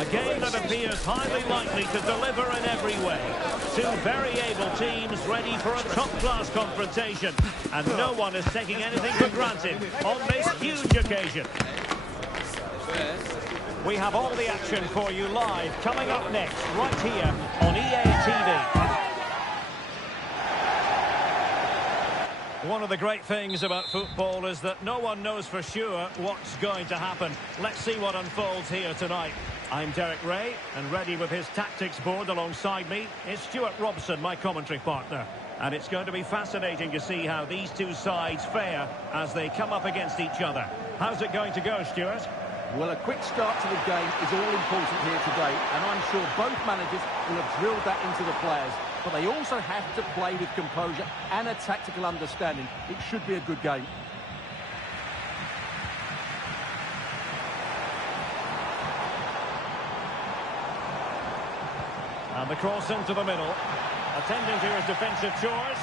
A game that appears highly likely to deliver in every way. Two very able teams ready for a top-class confrontation. And no one is taking anything for granted on this huge occasion. We have all the action for you live coming up next, right here on EA TV. One of the great things about football is that no one knows for sure what's going to happen. Let's see what unfolds here tonight. I'm Derek Ray, and ready with his tactics board alongside me is Stuart Robson, my commentary partner. And it's going to be fascinating to see how these two sides fare as they come up against each other. How's it going to go, Stuart? Well, a quick start to the game is all important here today, and I'm sure both managers will have drilled that into the players. But they also have to play with composure and a tactical understanding. It should be a good game. And the cross into the middle. Attending to his defensive chores.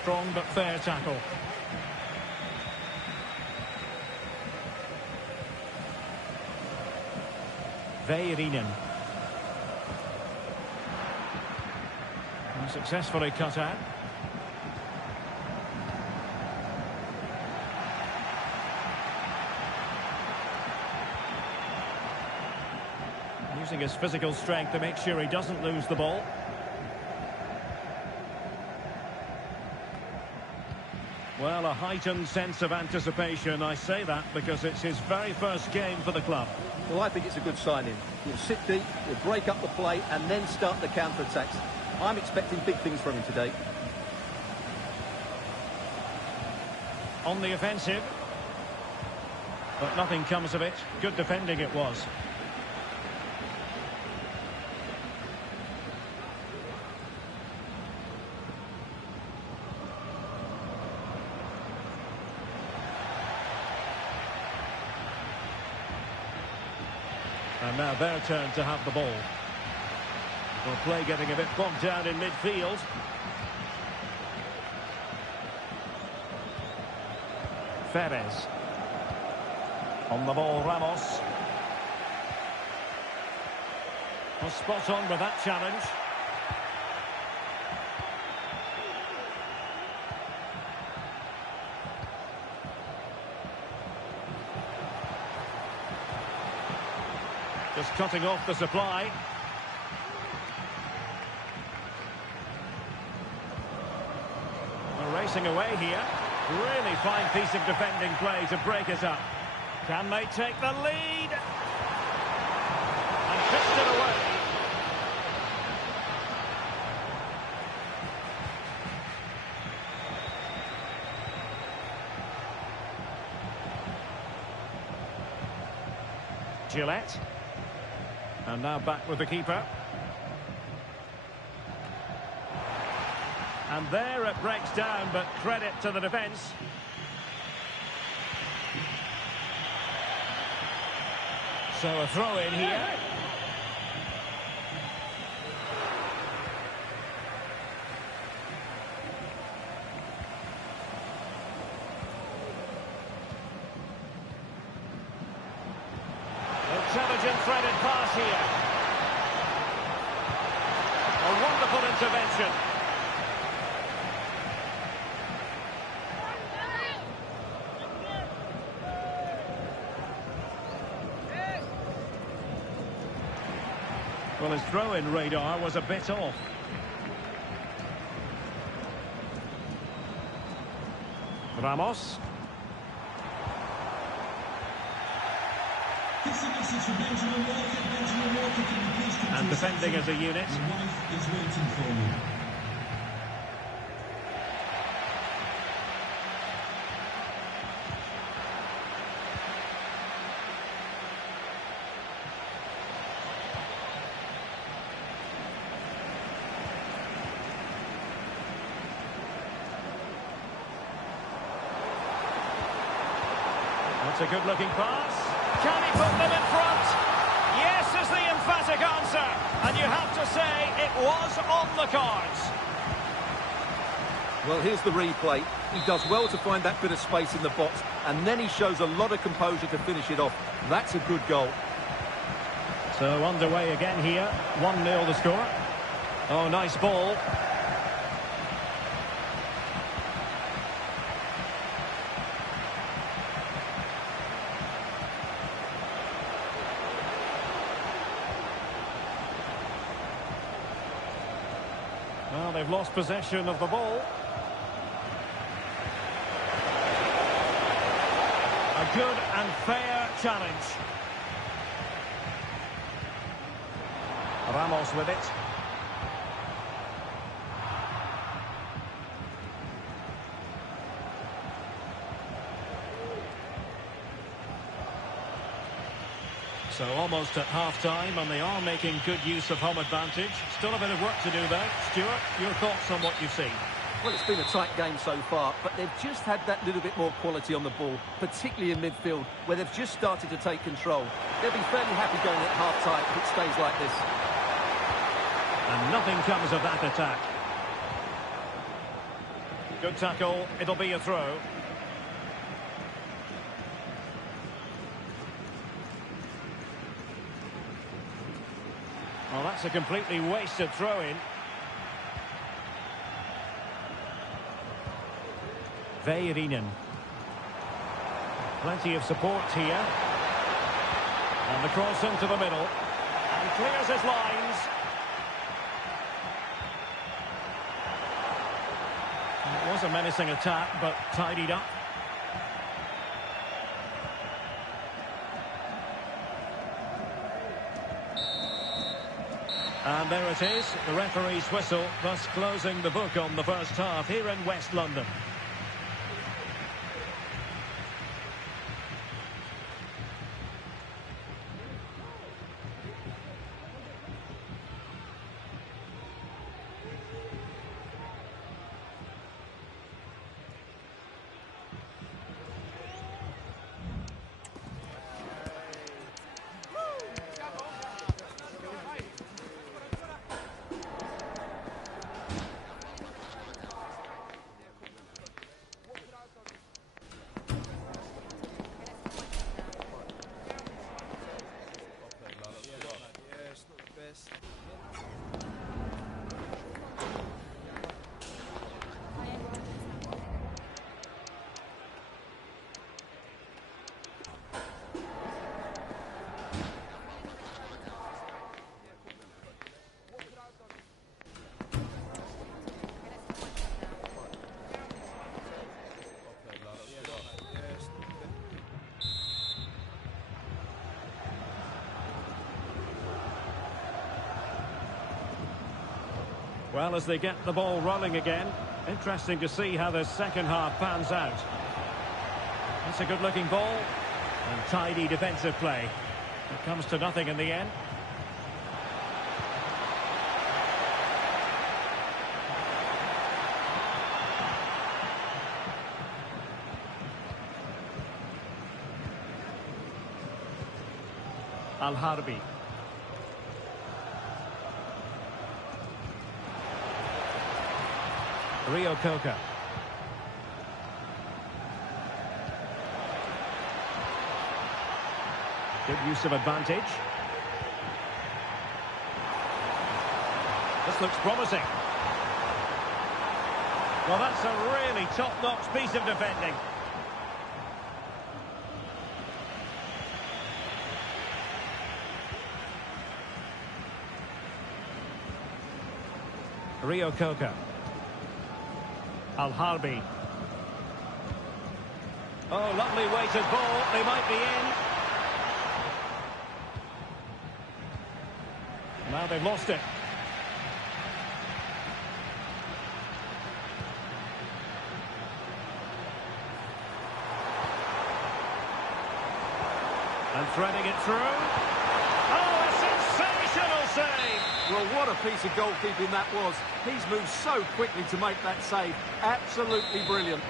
Strong but fair tackle. Väyrynen. Successfully cut out. Using his physical strength to make sure he doesn't lose the ball. Well, a heightened sense of anticipation. I say that because it's his very first game for the club. Well, I think it's a good signing. He'll sit deep, he'll break up the play, and then start the counter-attacks. I'm expecting big things from him today. On the offensive. But nothing comes of it. Good defending it was. And now their turn to have the ball. Well, play getting a bit bogged down in midfield. Perez. On the ball, Ramos. Well, spot on with that challenge. Just cutting off the supply. We're racing away here. Really fine piece of defending play to break it up. Can they take the lead? And pitched it away. Gillette. And now back with the keeper. And there it breaks down, but credit to the defence. So a throw in here. Intelligent threaded pass here. A wonderful intervention. Well, his throw-in radar was a bit off. Ramos. And defending as a unit. Your wife is waiting for you. That's a good-looking pass. Can he put them in front? Yes is the emphatic answer. And you have to say It was on the cards. Well, here's the replay. He does well to find that bit of space in the box, and then he shows a lot of composure to finish it off. That's a good goal. So underway again here. 1-0 the score. Oh, nice ball. Well, they've lost possession of the ball. A good and fair challenge. Ramos with it. So almost at half-time, and they are making good use of home advantage. Still a bit of work to do there. Stuart, your thoughts on what you've seen? Well, it's been a tight game so far, but they've just had that little bit more quality on the ball, particularly in midfield, where they've just started to take control. They'll be fairly happy going at half-time if it stays like this. And nothing comes of that attack. Good tackle. It'll be a throw. Well, that's a completely wasted throw-in. Veyrinen. Plenty of support here. And the cross into the middle. And clears his lines. It was a menacing attack, but tidied up. And there it is, the referee's whistle, thus closing the book on the first half here in West London. Well, as they get the ball rolling again, interesting to see how the second half pans out. That's a good-looking ball and tidy defensive play. It comes to nothing in the end. Al-Harbi. Rio Coca. Good use of advantage. This looks promising. Well, that's a really top-notch piece of defending. Rio Coca. Al-Harbi. Oh, lovely weighted ball. They might be in. Now they've lost it. And threading it through. Oh, a sensational save! Well, what a piece of goalkeeping that was. He's moved so quickly to make that save. Absolutely brilliant.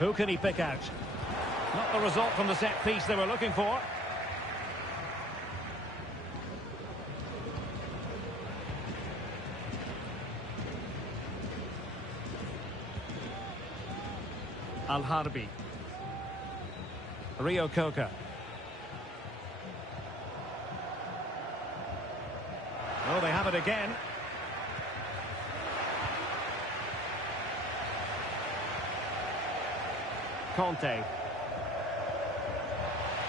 Who can he pick out? Not the result from the set piece they were looking for. Al-Harbi. Rio Coca. Oh, they have it again. Conte.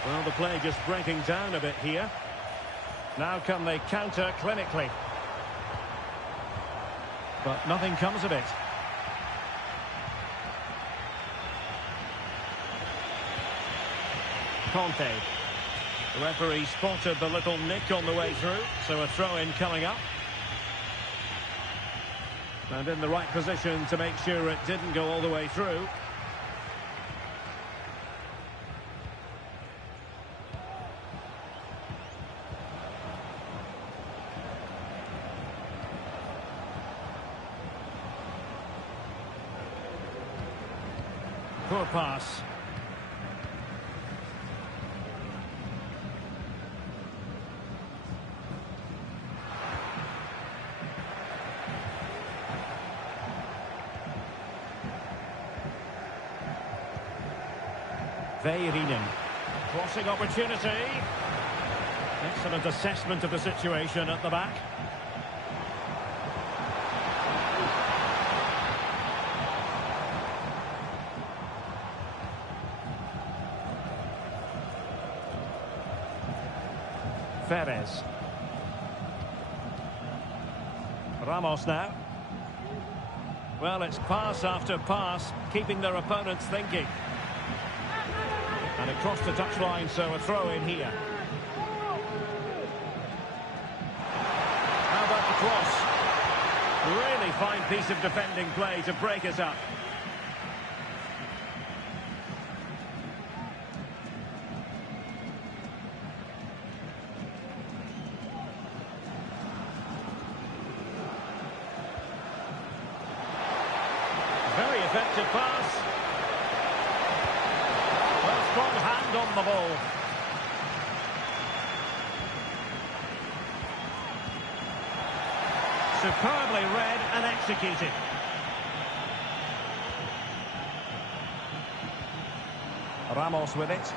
Well, the play just breaking down a bit here. Now can they counter clinically? But nothing comes of it. Conte. The referee spotted the little nick on the way through, so a throw-in coming up. And in the right position to make sure it didn't go all the way through. Poor pass. Veirinen. Crossing opportunity. Excellent assessment of the situation at the back. Perez. Ramos now. Well, it's pass after pass, keeping their opponents thinking. And across the touchline, so a throw in here. How about the cross? Really fine piece of defending play to break it up. Very effective pass. Well, strong hand on the ball. Superbly read and executed. Ramos with it.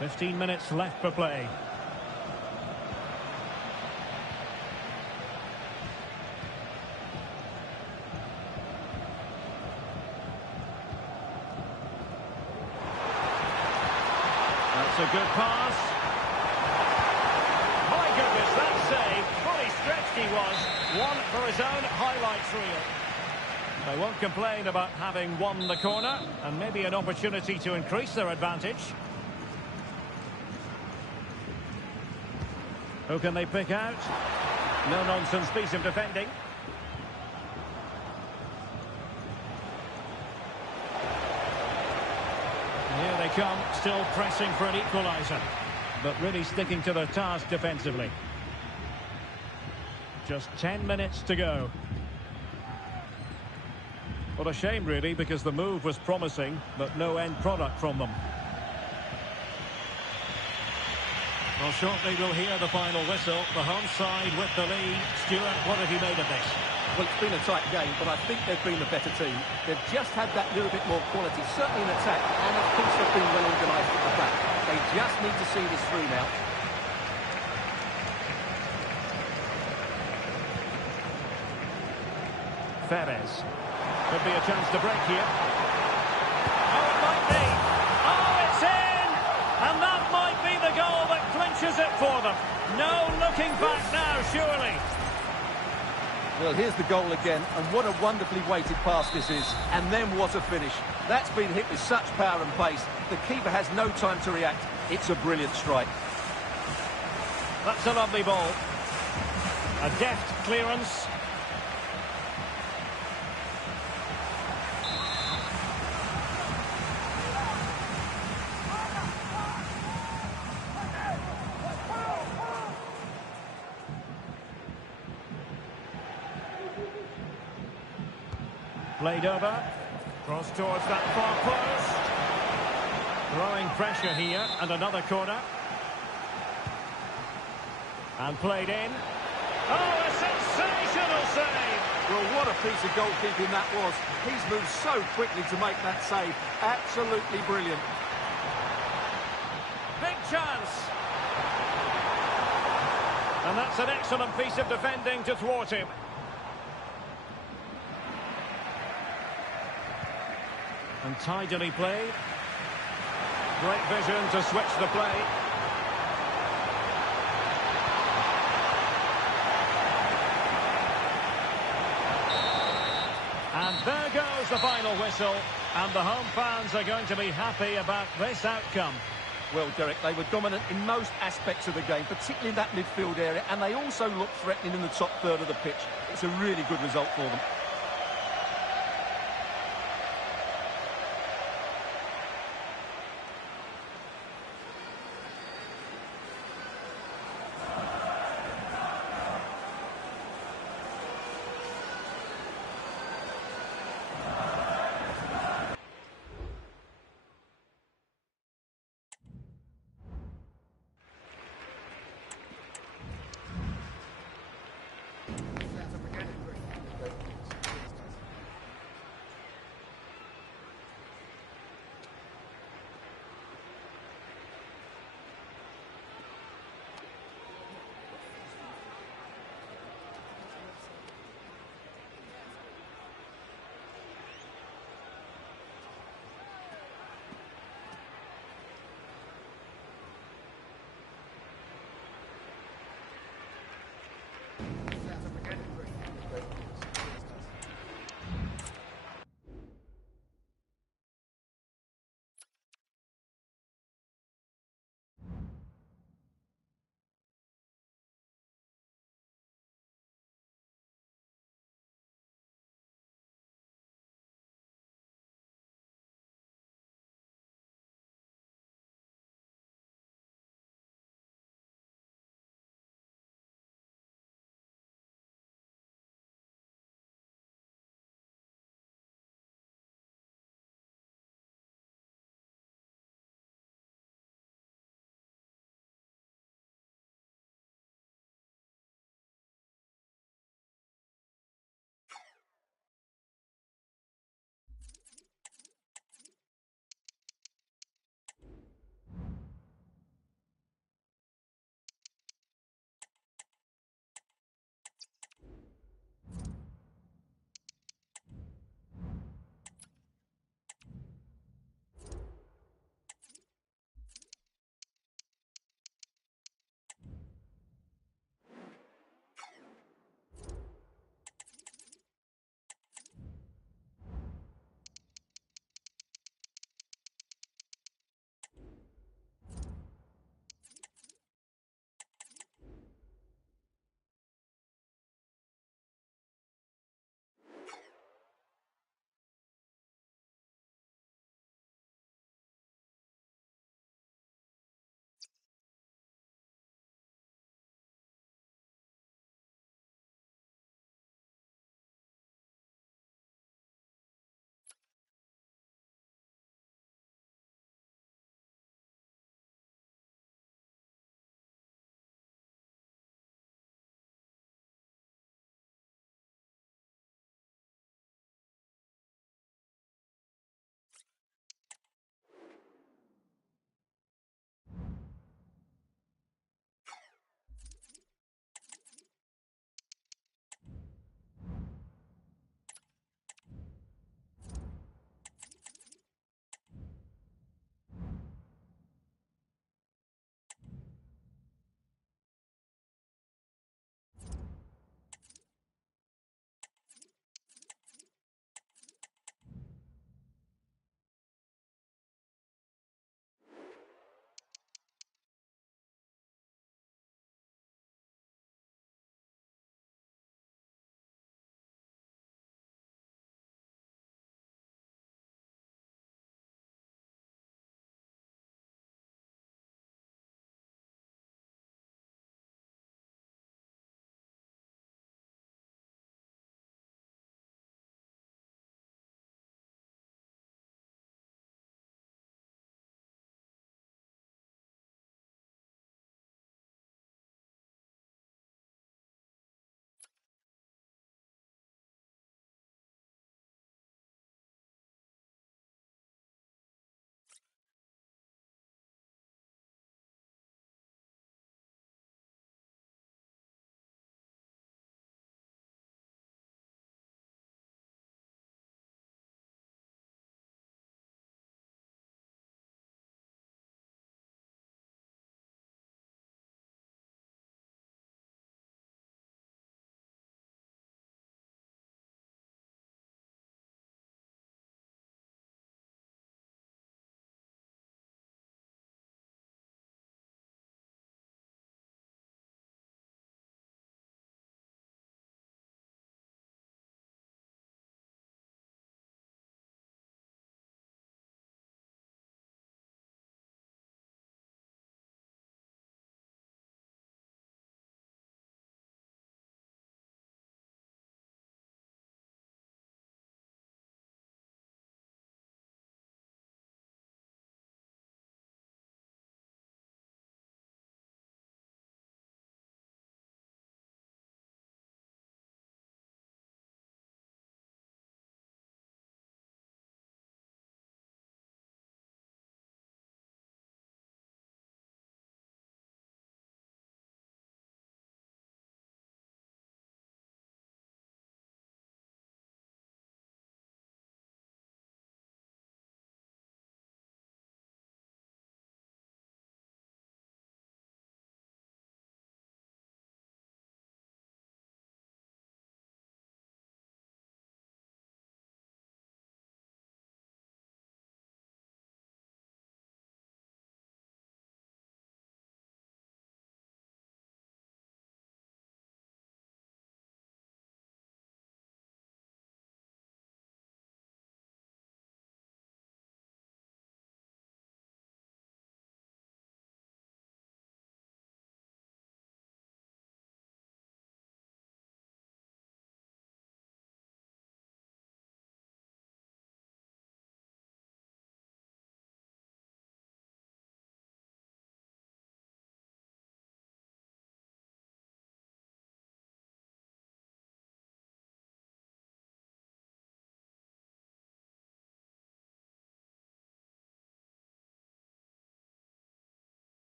"15 minutes left for play. A good pass. My goodness, that save. Fully stretched he was. One for his own highlights reel. They won't complain about having won the corner, and maybe an opportunity to increase their advantage. Who can they pick out? No-nonsense piece of defending. Here they come, still pressing for an equaliser, but really sticking to their task defensively. Just 10 minutes to go. What a shame, really, because the move was promising, but no end product from them. Well, shortly we'll hear the final whistle. The home side with the lead. Stuart, what have you made of this? Well, it's been a tight game, but I think they've been the better team. They've just had that little bit more quality, certainly in attack, and of course they've been well organised at the back. They just need to see this through now. Perez. Could be a chance to break here. Oh, it might be. Oh, it's in! And that might be the goal that clinches it for them. No looking back now, surely. Well, here's the goal again, and what a wonderfully weighted pass this is. And then what a finish. That's been hit with such power and pace. The keeper has no time to react. It's a brilliant strike. That's a lovely ball. A deft clearance. Played over. Cross towards that far post. Throwing pressure here, and another corner. And played in. Oh, a sensational save! Well, what a piece of goalkeeping that was. He's moved so quickly to make that save. Absolutely brilliant. Big chance! And that's an excellent piece of defending to thwart him. And tidily played. Great vision to switch the play. And there goes the final whistle. And the home fans are going to be happy about this outcome. Well, Derek, they were dominant in most aspects of the game, particularly in that midfield area, and they also looked threatening in the top third of the pitch. It's a really good result for them.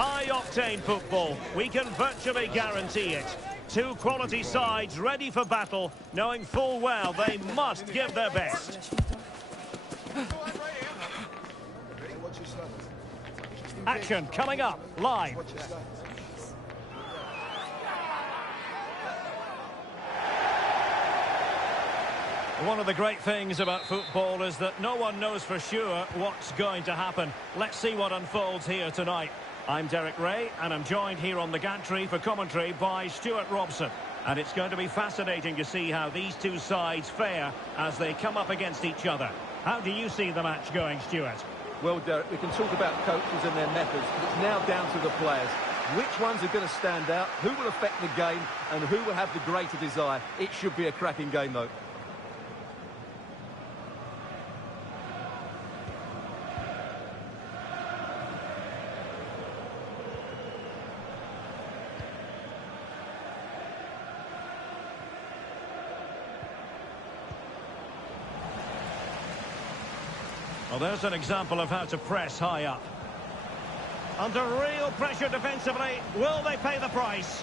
High-octane football. We can virtually guarantee it. Two quality sides ready for battle, knowing full well they must give their best. Action coming up, live. One of the great things about football is that no one knows for sure what's going to happen. Let's see what unfolds here tonight. I'm Derek Ray, and I'm joined here on the gantry for commentary by Stuart Robson. And it's going to be fascinating to see how these two sides fare as they come up against each other. How do you see the match going, Stuart? Well, Derek, we can talk about coaches and their methods, but it's now down to the players. Which ones are going to stand out, who will affect the game, and who will have the greater desire? It should be a cracking game, though. Well, there's an example of how to press high up. Under real pressure defensively, will they pay the price?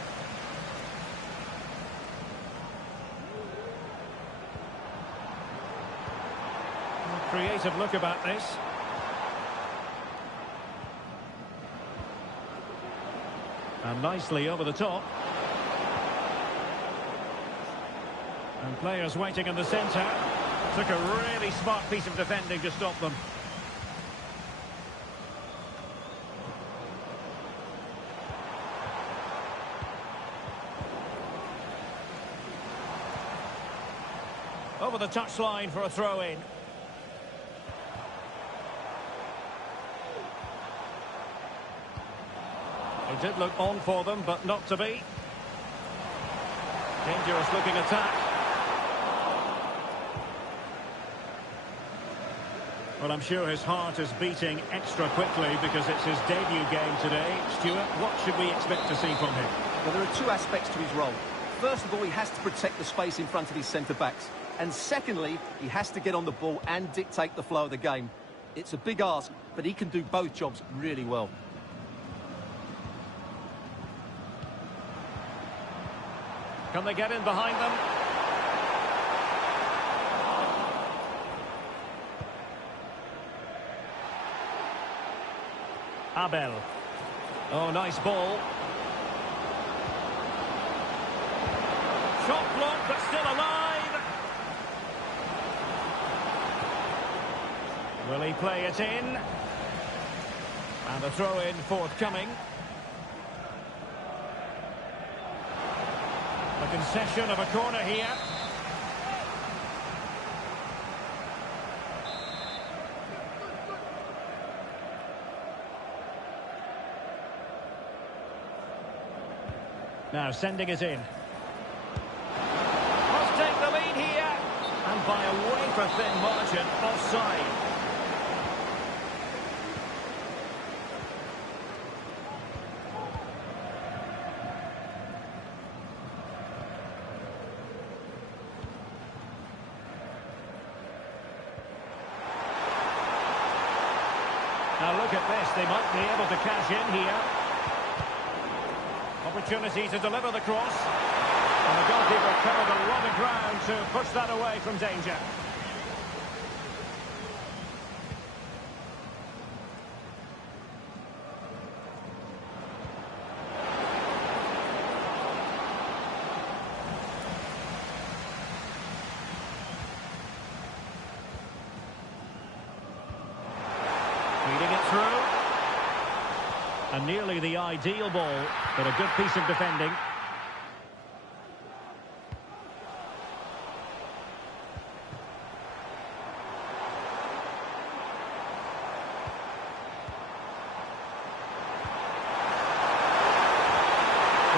Creative look about this. And nicely over the top. And players waiting in the centre. Took a really smart piece of defending to stop them. Over the touchline for a throw-in. It did look on for them, but not to be. Dangerous looking attack. Well, I'm sure his heart is beating extra quickly because it's his debut game today. Stuart, what should we expect to see from him? Well, there are two aspects to his role. First of all, he has to protect the space in front of his centre-backs. And secondly, he has to get on the ball and dictate the flow of the game. It's a big ask, but he can do both jobs really well. Can they get in behind them? Abel. Oh, nice ball. Shot blocked, but still alive. Will he play it in? And the throw-in forthcoming. A concession of a corner here. Now sending it in. Must take the lead here. And by a wafer-thin margin, offside. Now look at this, they might be able to cash in here. Opportunity to deliver the cross. And the goalkeeper covered a lot of ground to push that away from danger. Feeding it through. And nearly the ideal ball, but a good piece of defending.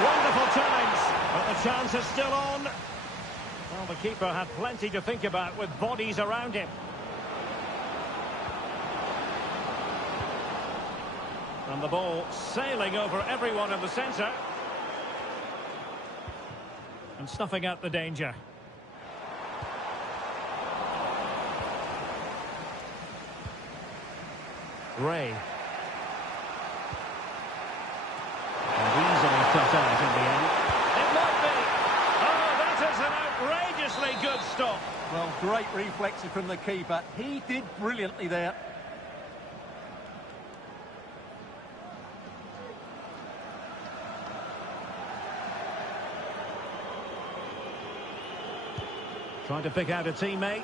Wonderful challenge, but the chance is still on. Well, the keeper had plenty to think about with bodies around him. And the ball sailing over everyone in the centre. And snuffing out the danger. Ray. Well, great reflexes from the keeper. He did brilliantly there. Trying to pick out a teammate.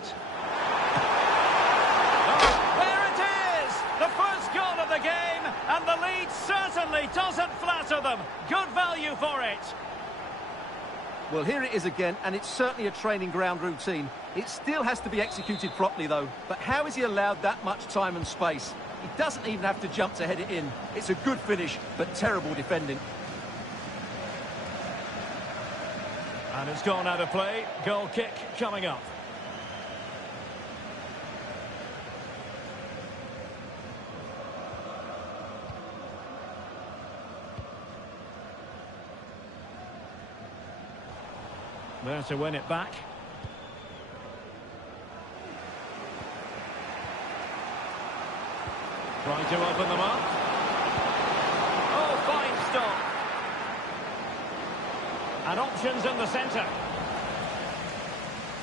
Oh, there it is! The first goal of the game, and the lead certainly doesn't flatter them. Good value for it. Well, here it is again, and it's certainly a training ground routine. It still has to be executed properly, though. But how has he allowed that much time and space? He doesn't even have to jump to head it in. It's a good finish, but terrible defending. And it's gone out of play. Goal kick coming up. There to win it back. Trying to open them up. Oh, fine stop. And options in the centre.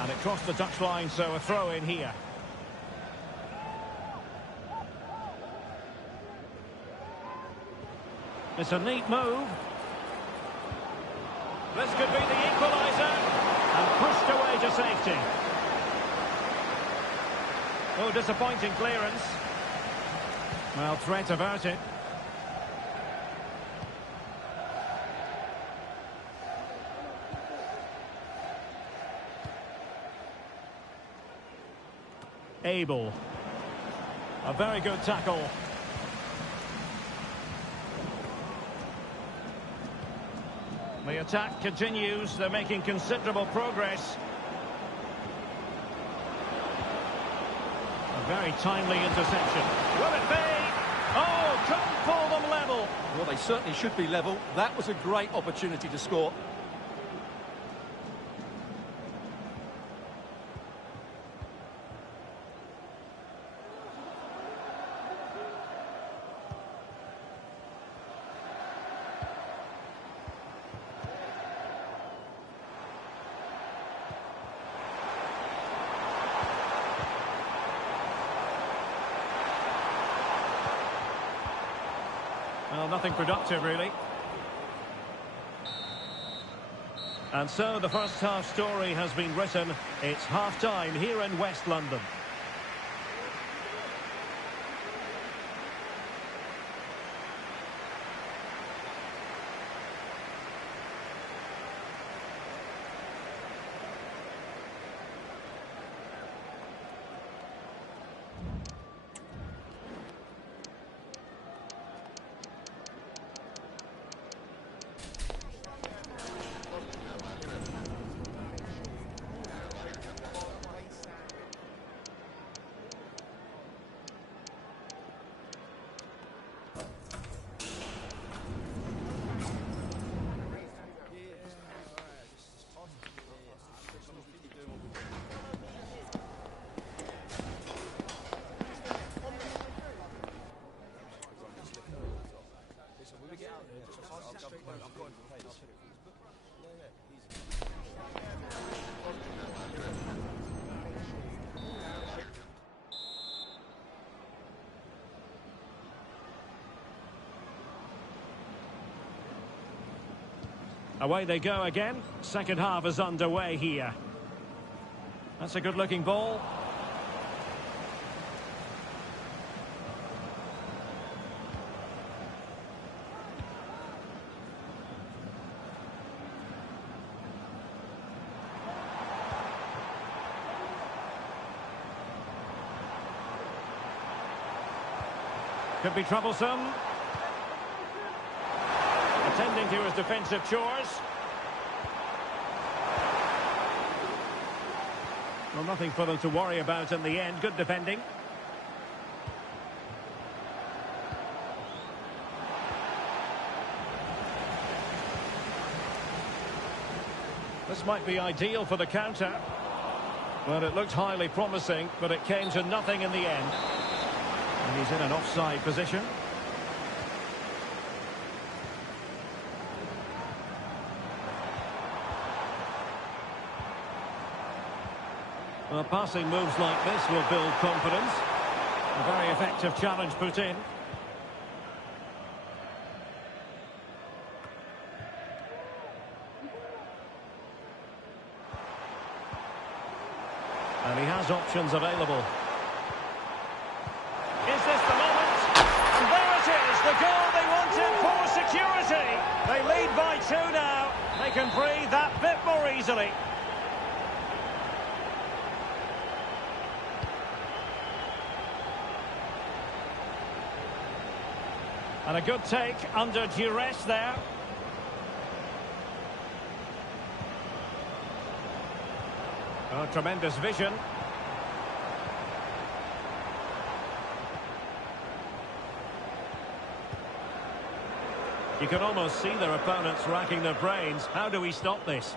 And it crossed the touchline, so a throw in here. It's a neat move. This could be the equaliser. And pushed away to safety. Oh, disappointing clearance. Well, threat about it. Abel. A very good tackle. The attack continues. They're making considerable progress. A very timely interception. Will it be? Oh, couldn't pull them level. Well, they certainly should be level. That was a great opportunity to score. Well, nothing productive, really. And so the first half story has been written. It's half-time here in West London. Away they go again. Second half is underway here. That's a good-looking ball. Could be troublesome. Attending to his defensive chores. Well, nothing for them to worry about in the end. Good defending. This might be ideal for the counter. Well, it looked highly promising, but it came to nothing in the end. And he's in an offside position. Well, passing moves like this will build confidence. A very effective challenge put in. And he has options available. Is this the moment? And there it is, the goal they wanted for security. They lead by 2 now. They can breathe that bit more easily. And a good take under duress there. Oh, tremendous vision. You can almost see their opponents racking their brains. How do we stop this?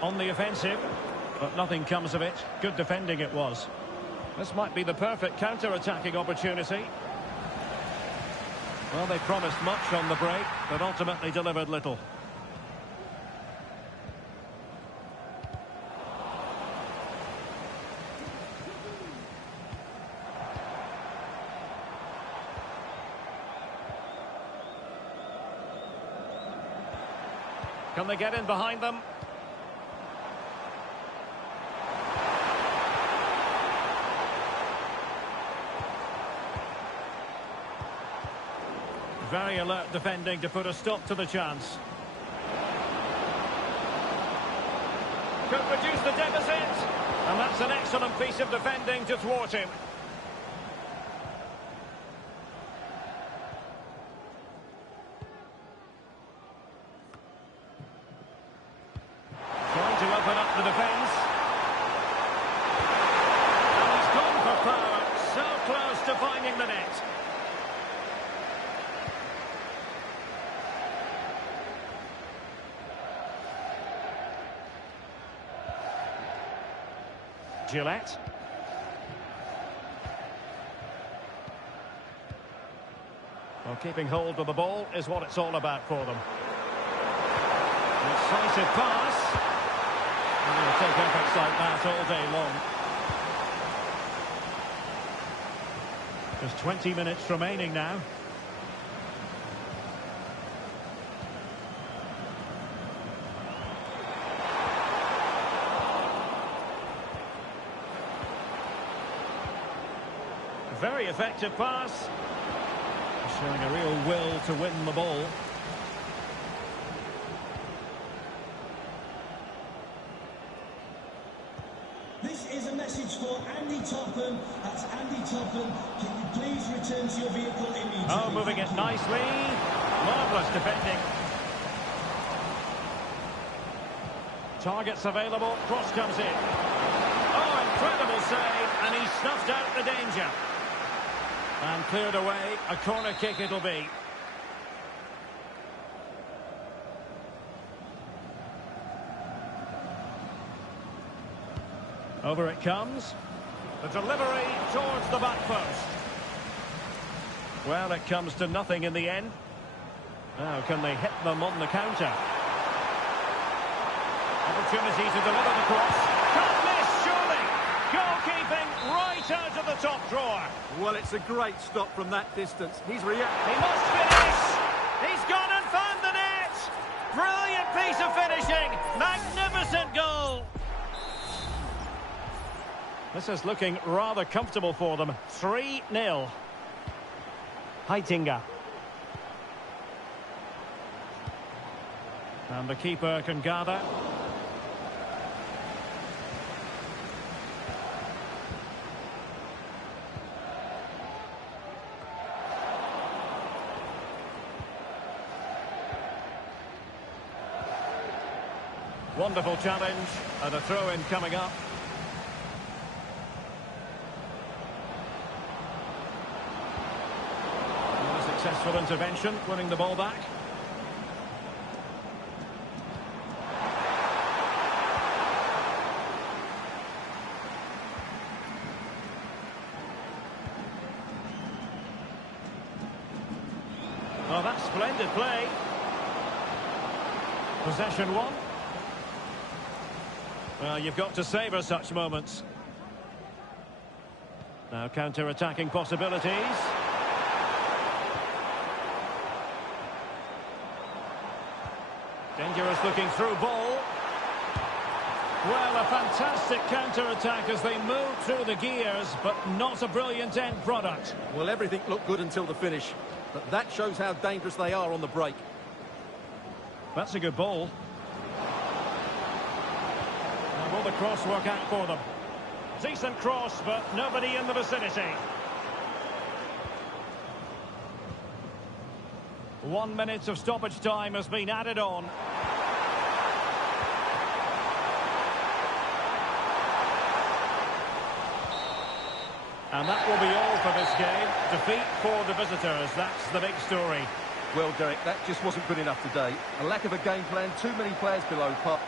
On the offensive, but nothing comes of it. Good defending it was. This might be the perfect counter-attacking opportunity. Well, they promised much on the break, but ultimately delivered little. Can they get in behind them? Very alert defending to put a stop to the chance. Could reduce the deficit. And that's an excellent piece of defending to thwart him. Trying to open up the defence. And he's gone for power. So close to finding the net. Gillette. Well, keeping hold of the ball is what it's all about for them. Decisive pass. And he'll take efforts like that all day long. There's 20 minutes remaining now. Very effective pass. Showing a real will to win the ball. This is a message for Andy Topham. That's Andy Topham. Can you please return to your vehicle immediately? Oh, moving it nicely. Marvellous defending. Targets available. Cross comes in. Oh, incredible save. And he snuffed out the danger. And cleared away. A corner kick it'll be. Over it comes. The delivery towards the back post. Well, it comes to nothing in the end. Now, can they hit them on the counter? Opportunity to deliver the cross. Can't miss, surely. Goalkeeping right out of the top drawer. Well, it's a great stop from that distance. He's reacting. He must finish. He's gone and found the net. Brilliant piece of finishing. Magnificent goal. This is looking rather comfortable for them. 3-0. Heitinga. And the keeper can gather. Wonderful challenge, and a throw-in coming up. And a successful intervention, winning the ball back. Oh, that's splendid play. Possession one. Well, you've got to savour such moments. Now counter-attacking possibilities. Dangerous looking through ball. Well, a fantastic counter-attack as they move through the gears, but not a brilliant end product. Well, everything looked good until the finish, but that shows how dangerous they are on the break. That's a good ball. Now, will the cross work out for them? Decent cross, but nobody in the vicinity. 1 minute of stoppage time has been added on. And that will be all for this game. Defeat for the visitors. That's the big story. Well, Derek, that just wasn't good enough today. A lack of a game plan, too many players below par.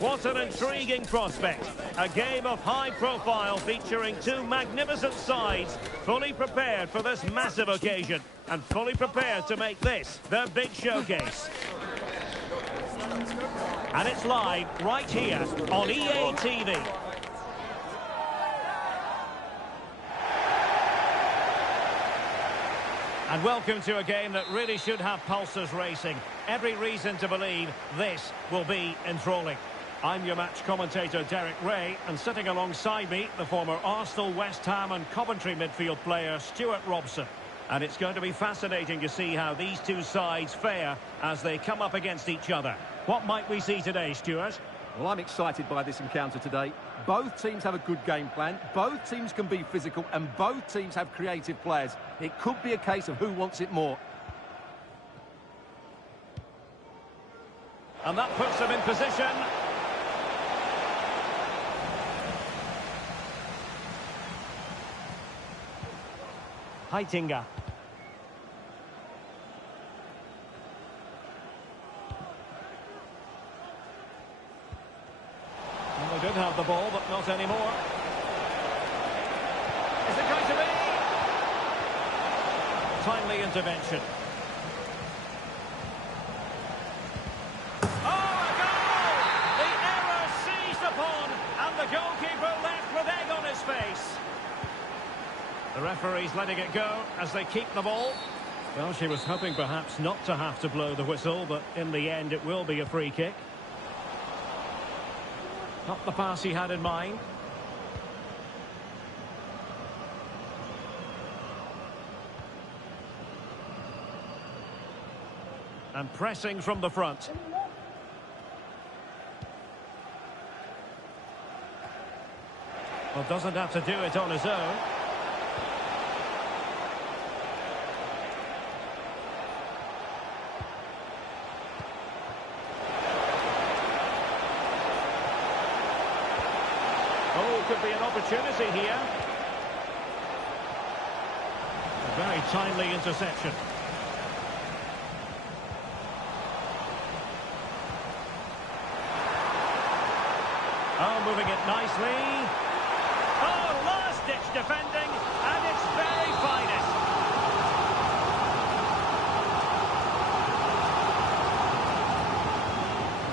What an intriguing prospect. A game of high profile featuring two magnificent sides, fully prepared for this massive occasion and fully prepared to make this their big showcase. And it's live right here on EA TV. And welcome to a game that really should have pulses racing. Every reason to believe this will be enthralling. I'm your match commentator, Derek Ray, and sitting alongside me, the former Arsenal, West Ham and Coventry midfield player, Stuart Robson. And it's going to be fascinating to see how these two sides fare as they come up against each other. What might we see today, Stuart? Well, I'm excited by this encounter today. Both teams have a good game plan, both teams can be physical, and both teams have creative players. It could be a case of who wants it more. And that puts them in position. Heitinga. Well, they did have the ball, but not anymore. Is it going to be? Timely intervention. Oh, a goal! The error seized upon, and the goalkeeper left with egg on his face. The referee's letting it go as they keep the ball. Well, she was hoping perhaps not to have to blow the whistle, but in the end it will be a free kick. Not the pass he had in mind. And pressing from the front. Well, doesn't have to do it on his own. Oh, could be an opportunity here. A very timely interception. Oh, moving it nicely. Oh, last-ditch defending, and its very finest.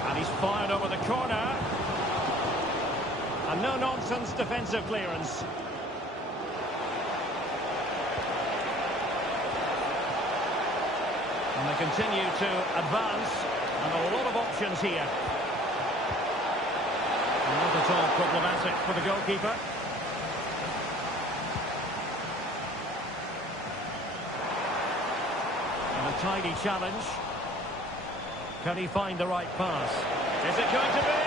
And he's fired over the corner. And no-nonsense defensive clearance. And they continue to advance. And a lot of options here. Not at all problematic for the goalkeeper. And a tidy challenge. Can he find the right pass? Is it going to be?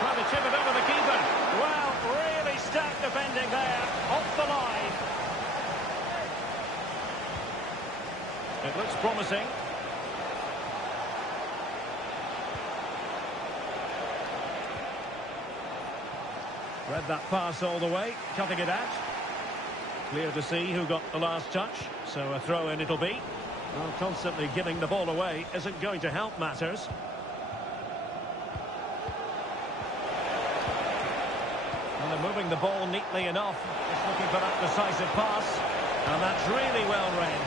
Trying to chip it over the keeper. Well, really stout defending there, off the line. It looks promising. Read that pass all the way, cutting it out. Clear to see who got the last touch, so a throw-in it'll be. Well, constantly giving the ball away isn't going to help matters. And they're moving the ball neatly enough. Just looking for that decisive pass. And that's really well read.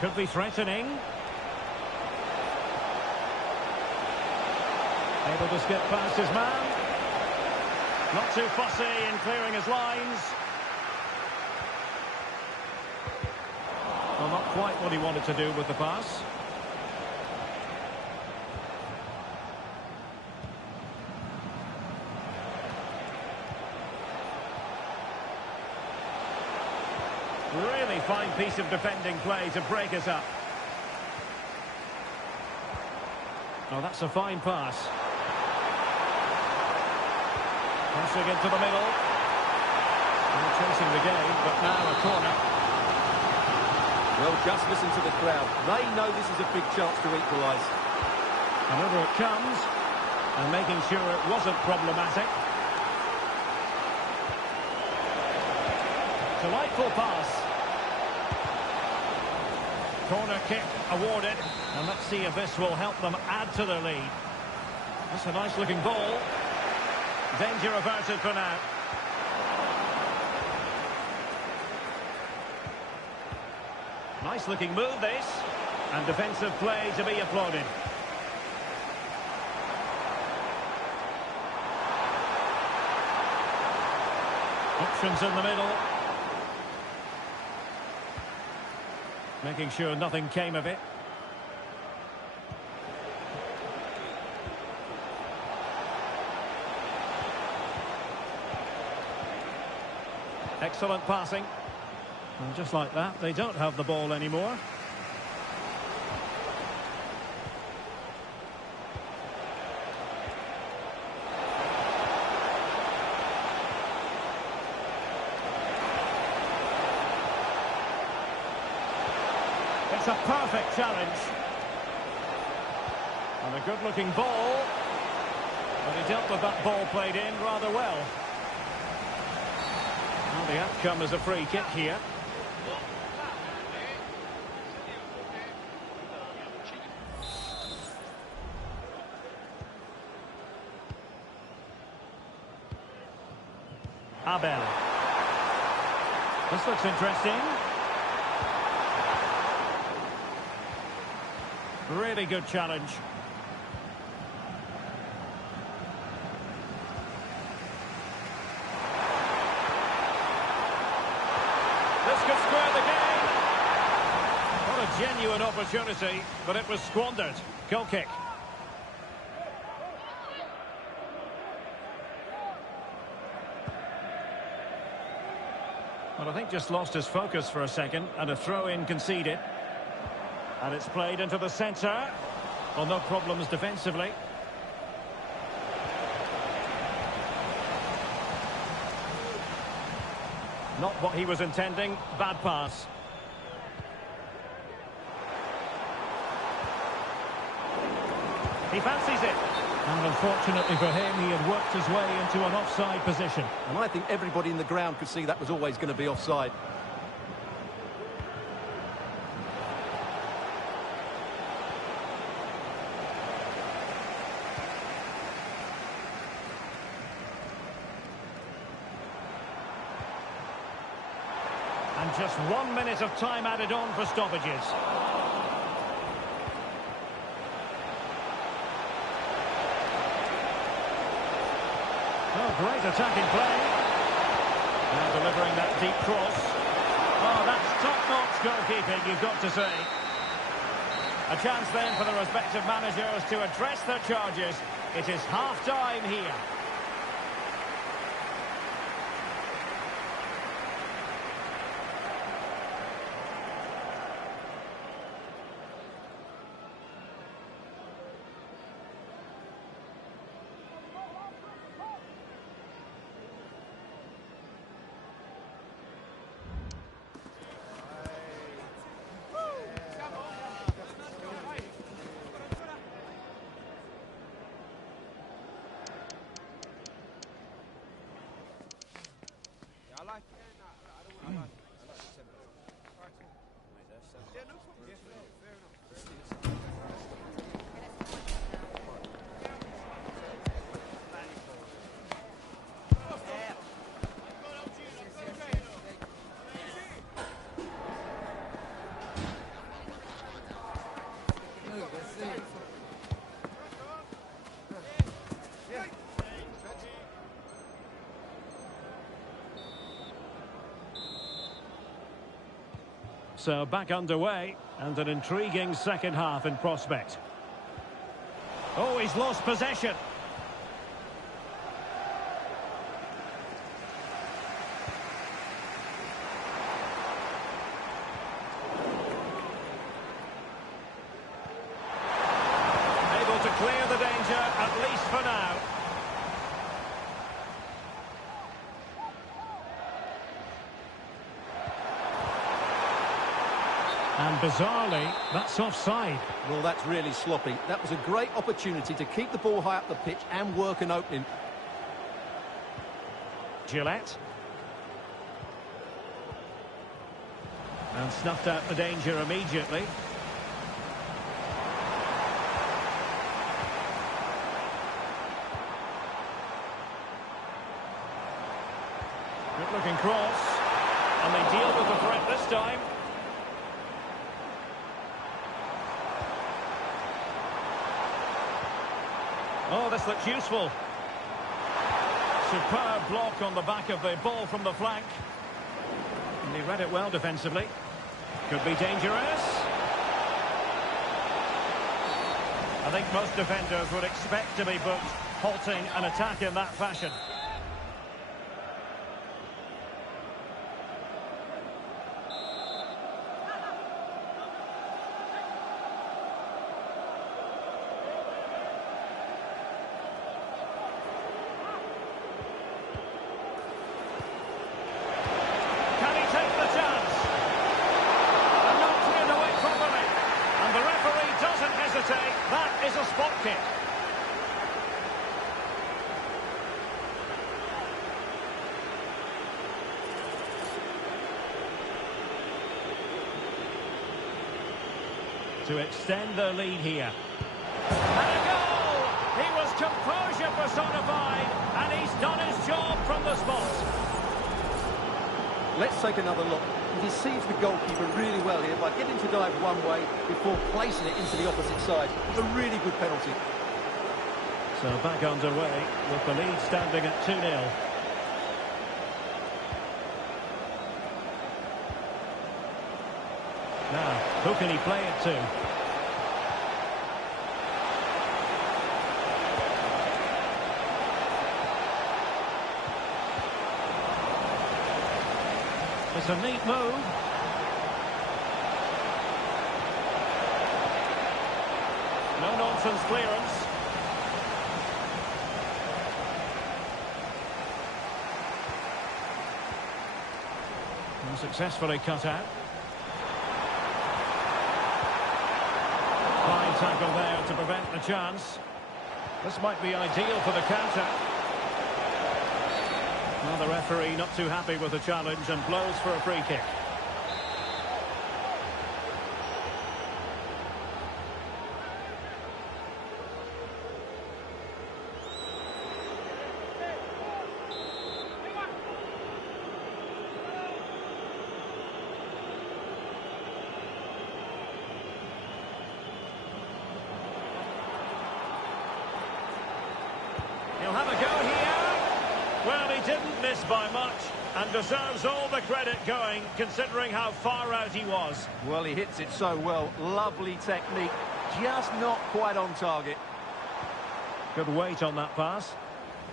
Could be threatening. Able to skip past his man. Not too fussy in clearing his lines. Well, not quite what he wanted to do with the pass. Really fine piece of defending play to break us up. Oh, that's a fine pass. Passing into the middle. They're chasing the game, but now a corner. Well, just listen to the crowd. They know this is a big chance to equalise. And over it comes. And making sure it wasn't problematic. Delightful pass. Corner kick awarded, and let's see if this will help them add to their lead. That's a nice looking ball. Danger averted for now. Nice looking move this, and defensive play to be applauded. Options in the middle. Making sure nothing came of it. Excellent passing. And just like that, they don't have the ball anymore. It's a perfect challenge. And a good-looking ball. But he dealt with that ball played in rather well. Well, the outcome is a free kick here. Abel. This looks interesting. Really good challenge. This could square the game. What a genuine opportunity, but it was squandered. Goal kick. Well, I think just lost his focus for a second, and a throw-in conceded. And it's played into the centre. Well, no problems defensively. Not what he was intending. Bad pass. He fancies it. And unfortunately for him, he had worked his way into an offside position. And I think everybody in the ground could see that was always going to be offside. And just 1 minute of time added on for stoppages. Oh, great attacking play. Now delivering that deep cross. Oh, that's top-notch goalkeeping, you've got to say. A chance then for the respective managers to address their charges. It is half-time here. So back underway, and an intriguing second half in prospect. Oh, he's lost possession. Able to clear the danger, at least for now. And bizarrely, that's offside. Well, that's really sloppy. That was a great opportunity to keep the ball high up the pitch and work an opening. Gillette. And snuffed out the danger immediately. Good looking cross. And they deal with the threat this time. Oh, this looks useful. Superb block on the back of the ball from the flank. And he read it well defensively. Could be dangerous. I think most defenders would expect to be booked, halting an attack in that fashion. That is a spot kick. To extend their lead here. And a goal! He was composure personified, and he's done his job from the spot. Let's take another look. He deceives the goalkeeper really well here by getting to dive one way before placing it into the opposite side. A really good penalty. So back underway with the lead standing at 2-0. Now, who can he play it to? It's a neat move. No-nonsense clearance. And successfully cut out. Fine tackle there to prevent the chance. This might be ideal for the counter. Well, the referee not too happy with the challenge and blows for a free kick. He'll have a go here. Well, he didn't miss by much and deserves all the credit going, considering how far out he was. Well, he hits it so well. Lovely technique. Just not quite on target. Good weight on that pass.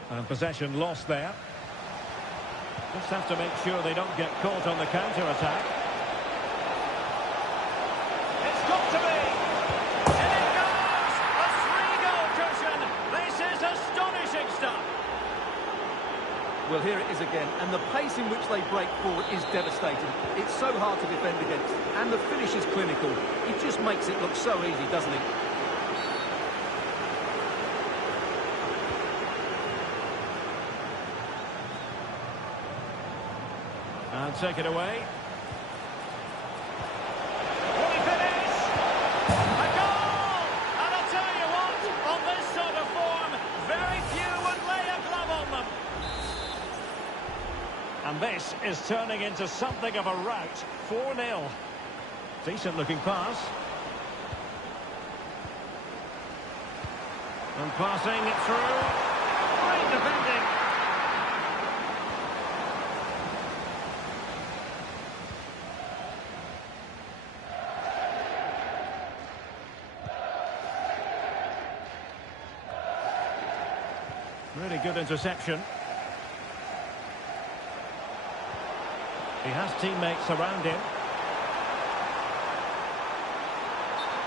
And possession lost there. Just have to make sure they don't get caught on the counter-attack. It's got to be! And it goes! A 3-goal cushion! This is astonishing stuff! Well, here it is again, and the pace in which they break forward is devastating. It's so hard to defend against, and the finish is clinical. It just makes it look so easy, doesn't it? And take it away. Will he finish? A goal! And I'll tell you what, on this sort of form, very few would lay a glove on them. And this is turning into something of a rout. 4-0. Decent looking pass. And passing it through. Great defending. Really good interception. He has teammates around him.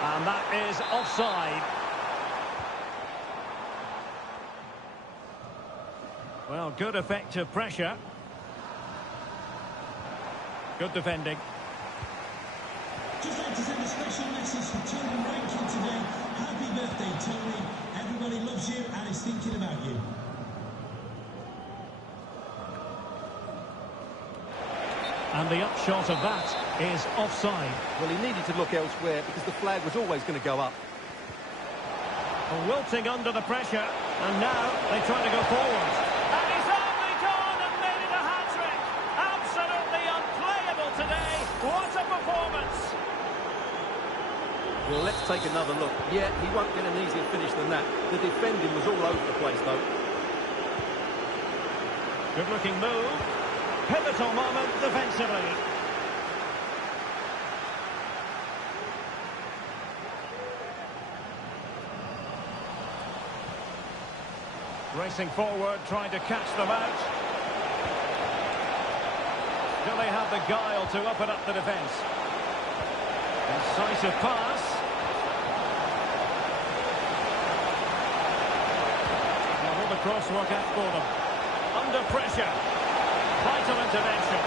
And that is offside. Well, good effective pressure. Good defending. Just like to send a special message for Tony Rankin today. Happy birthday, Tony. Everybody loves you and is thinking about you. And the upshot of that is offside. Well, he needed to look elsewhere because the flag was always going to go up. Wilting under the pressure, and now they try to go forward. And he's only gone and made it a hat-trick. Absolutely unplayable today. What a performance. Well, let's take another look. Yeah, he won't get an easier finish than that. The defending was all over the place, though. Good-looking move. Pivotal moment defensively. Racing forward, trying to catch them out. Do they have the guile to open up the defence? Incisive pass. Now will the cross work out for them? Under pressure. Vital intervention.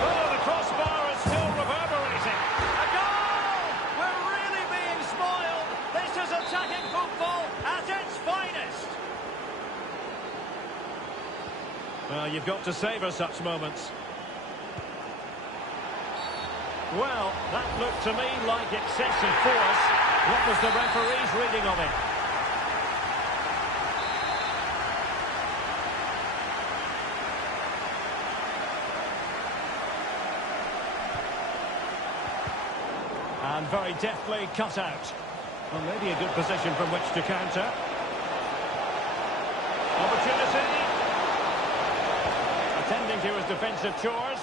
Oh, the crossbar is still reverberating. A goal! We're really being spoiled. This is attacking football at its finest. Well, you've got to savour such moments. Well, that looked to me like excessive force. What was the referee's reading of it? And very deftly cut out. Well, maybe a good position from which to counter. Opportunity. Attending to his defensive chores.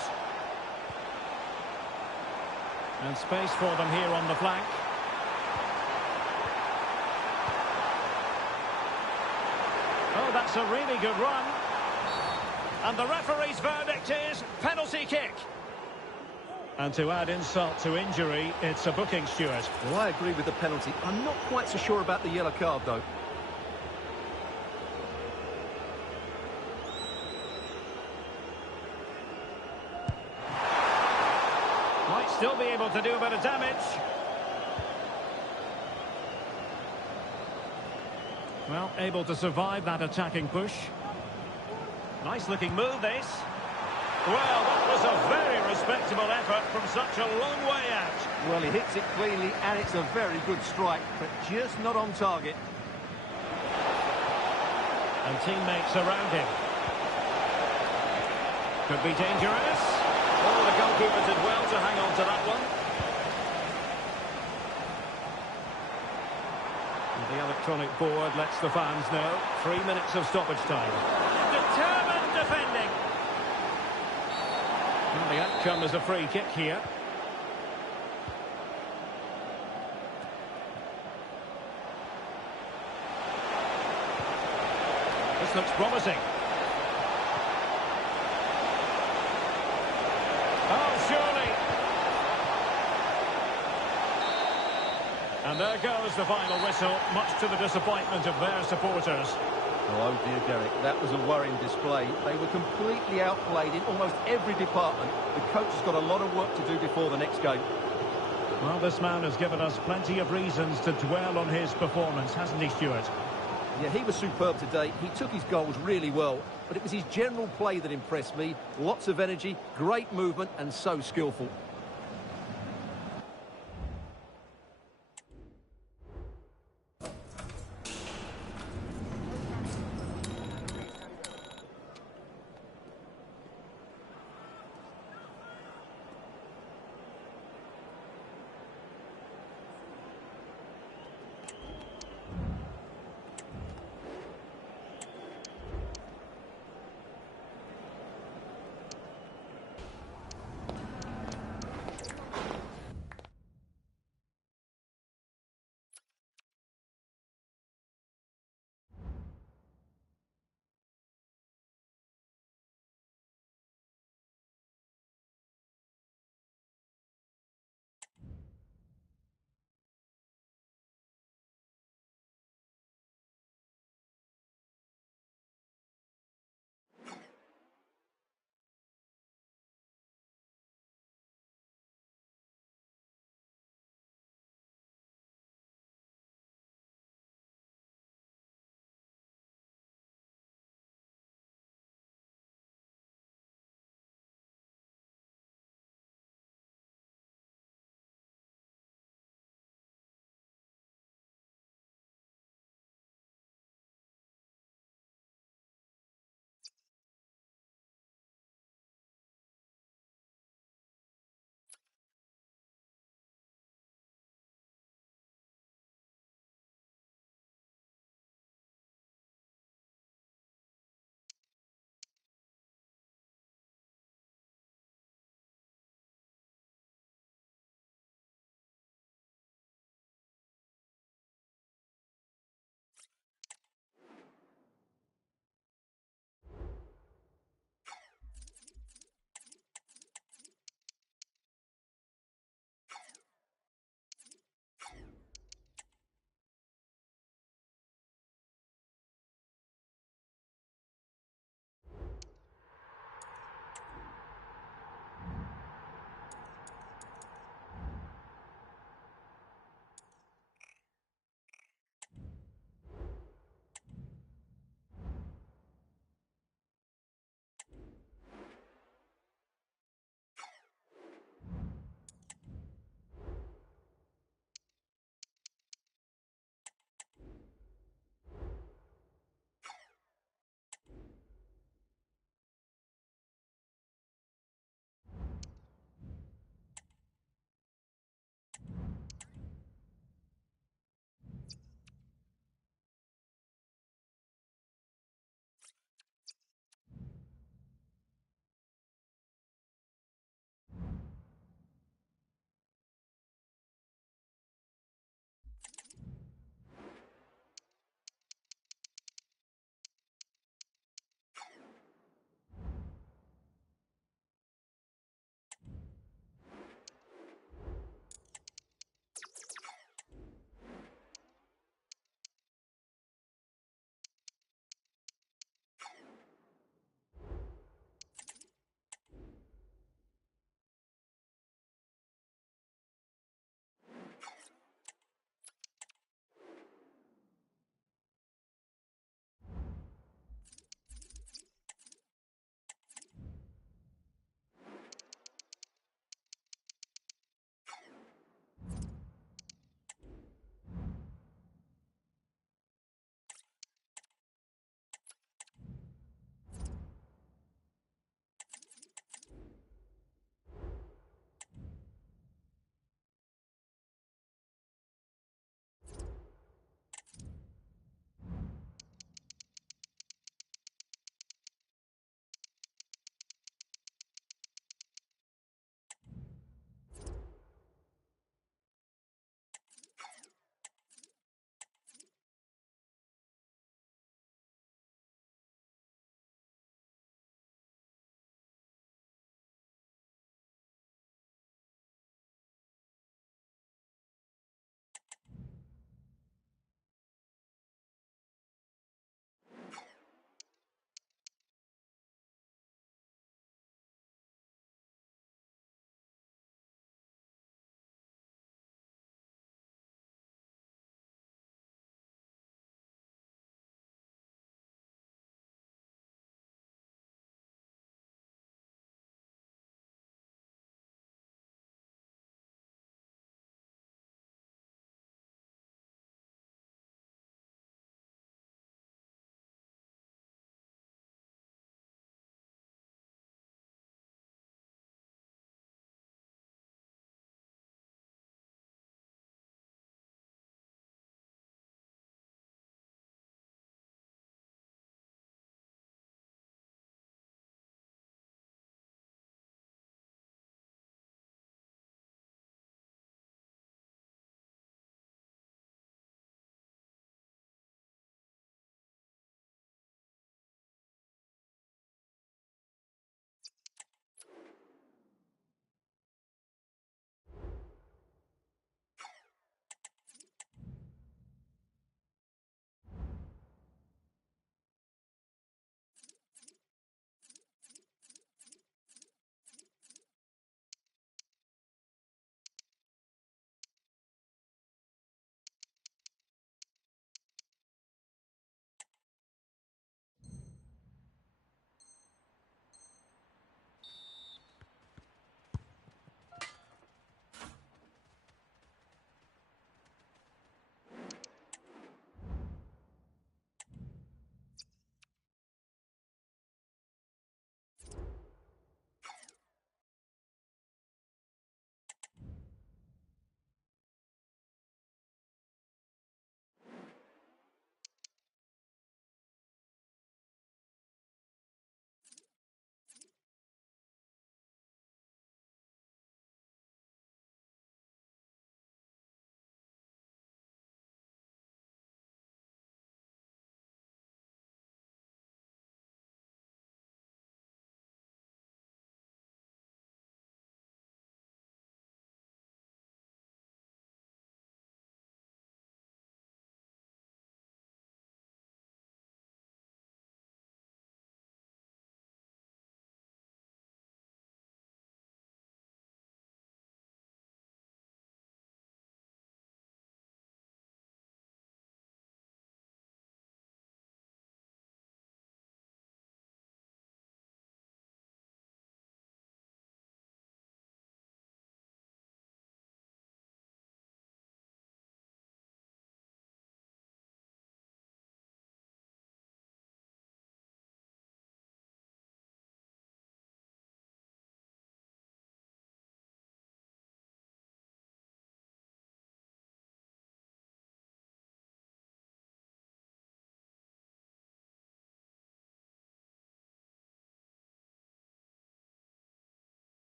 And space for them here on the flank. Oh, that's a really good run. And the referee's verdict is penalty kick. And to add insult to injury, it's a booking, Stuart. Well, I agree with the penalty. I'm not quite so sure about the yellow card, though. Might still be able to do a bit of damage. Well, able to survive that attacking push. Nice looking move, this. Well, that was a very respectable effort from such a long way out. Well, he hits it cleanly, and it's a very good strike, but just not on target. And teammates around him. Could be dangerous. Oh, the goalkeeper did well to hang on to that one. And the electronic board lets the fans know. 3 minutes of stoppage time. Determined defending. Well, the outcome is a free kick here. This looks promising. Oh, surely. And there goes the final whistle, much to the disappointment of their supporters. Oh dear, Derek, that was a worrying display. They were completely outplayed in almost every department. The coach has got a lot of work to do before the next game. Well, this man has given us plenty of reasons to dwell on his performance, hasn't he, Stuart? Yeah, he was superb today. He took his goals really well, but it was his general play that impressed me. Lots of energy, great movement, and so skillful.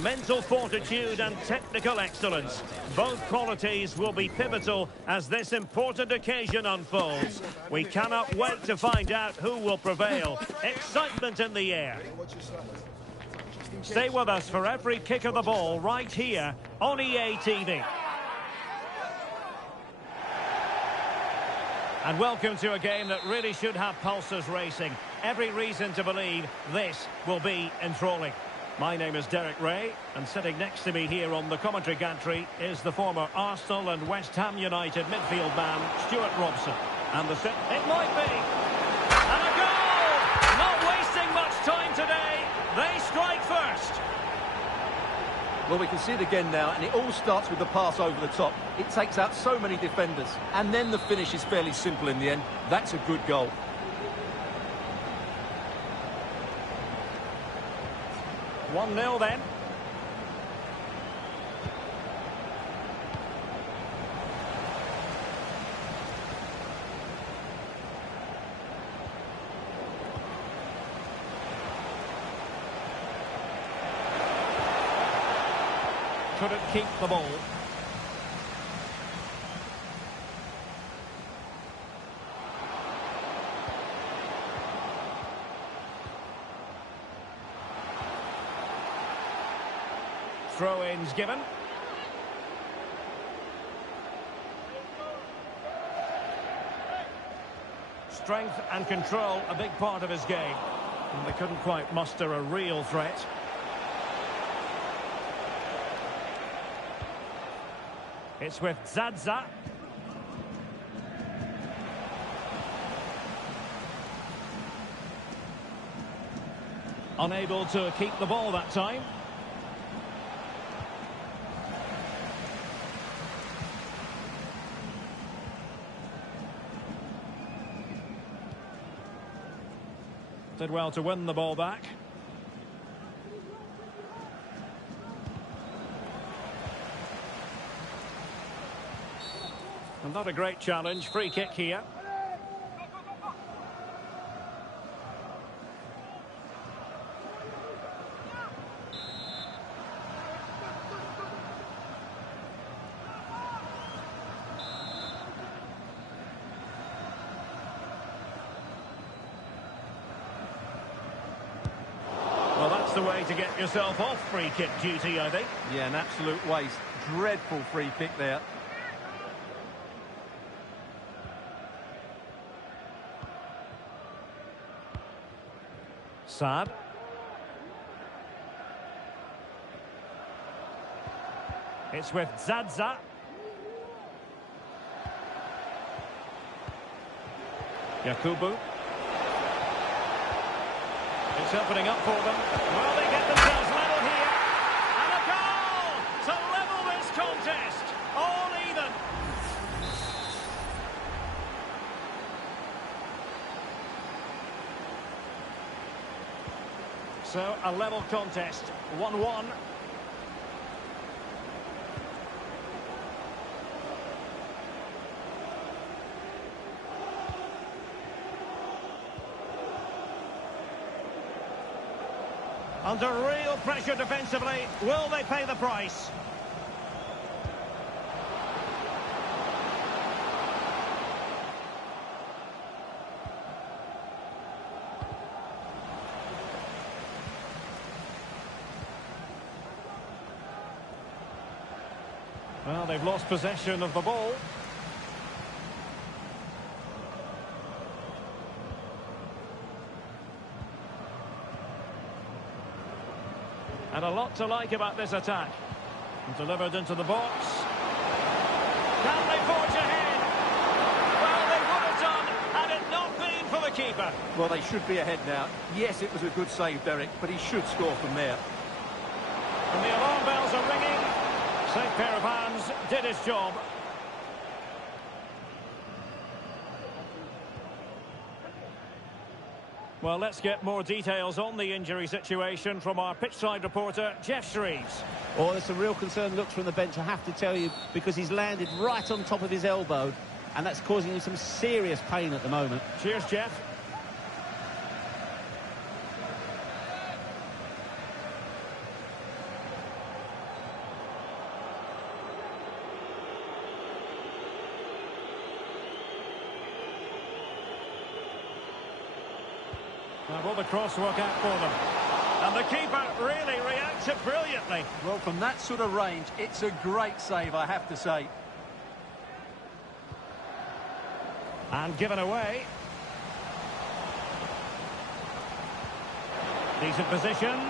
Mental fortitude and technical excellence. Both qualities will be pivotal as this important occasion unfolds. We cannot wait to find out who will prevail. Excitement in the air. Stay with us for every kick of the ball right here on EA TV. And welcome to a game that really should have pulses racing. Every reason to believe this will be enthralling. My name is Derek Ray, and sitting next to me here on the commentary gantry is the former Arsenal and West Ham United midfield man, Stuart Robson. And the set, it might be. And a goal! Not wasting much time today. They strike first. Well, we can see it again now, and it all starts with the pass over the top. It takes out so many defenders, and then the finish is fairly simple in the end. That's a good goal. One 0 then. Couldn't keep the ball. Throw-ins given. Strength and control, a big part of his game. And they couldn't quite muster a real threat. It's with Zaza. Unable to keep the ball that time. Did well to win the ball back. And not a great challenge. Free kick here. Well, that's the way to get yourself off free kick duty, I think. Yeah, an absolute waste. Dreadful free kick there. Saad. It's with Zaza. Yakubu. It's opening up for them. Well, they get themselves level here. And a goal to level this contest. All even. So, a level contest, 1-1. Under real pressure defensively, will they pay the price? Well, they've lost possession of the ball. And a lot to like about this attack. And delivered into the box. Can they forge ahead? Well, they would have done had it not been for the keeper. Well, they should be ahead now. Yes, it was a good save, Derek, but he should score from there. And the alarm bells are ringing. Safe pair of hands, did his job. Well, let's get more details on the injury situation from our pitchside reporter, Jeff Shreves. Oh, it's a real concern looks from the bench, I have to tell you, because he's landed right on top of his elbow, and that's causing him some serious pain at the moment. Cheers, Jeff. Now, will the cross work out for them? And the keeper really reacts it brilliantly. Well, from that sort of range, it's a great save, I have to say. And given away. Decent position.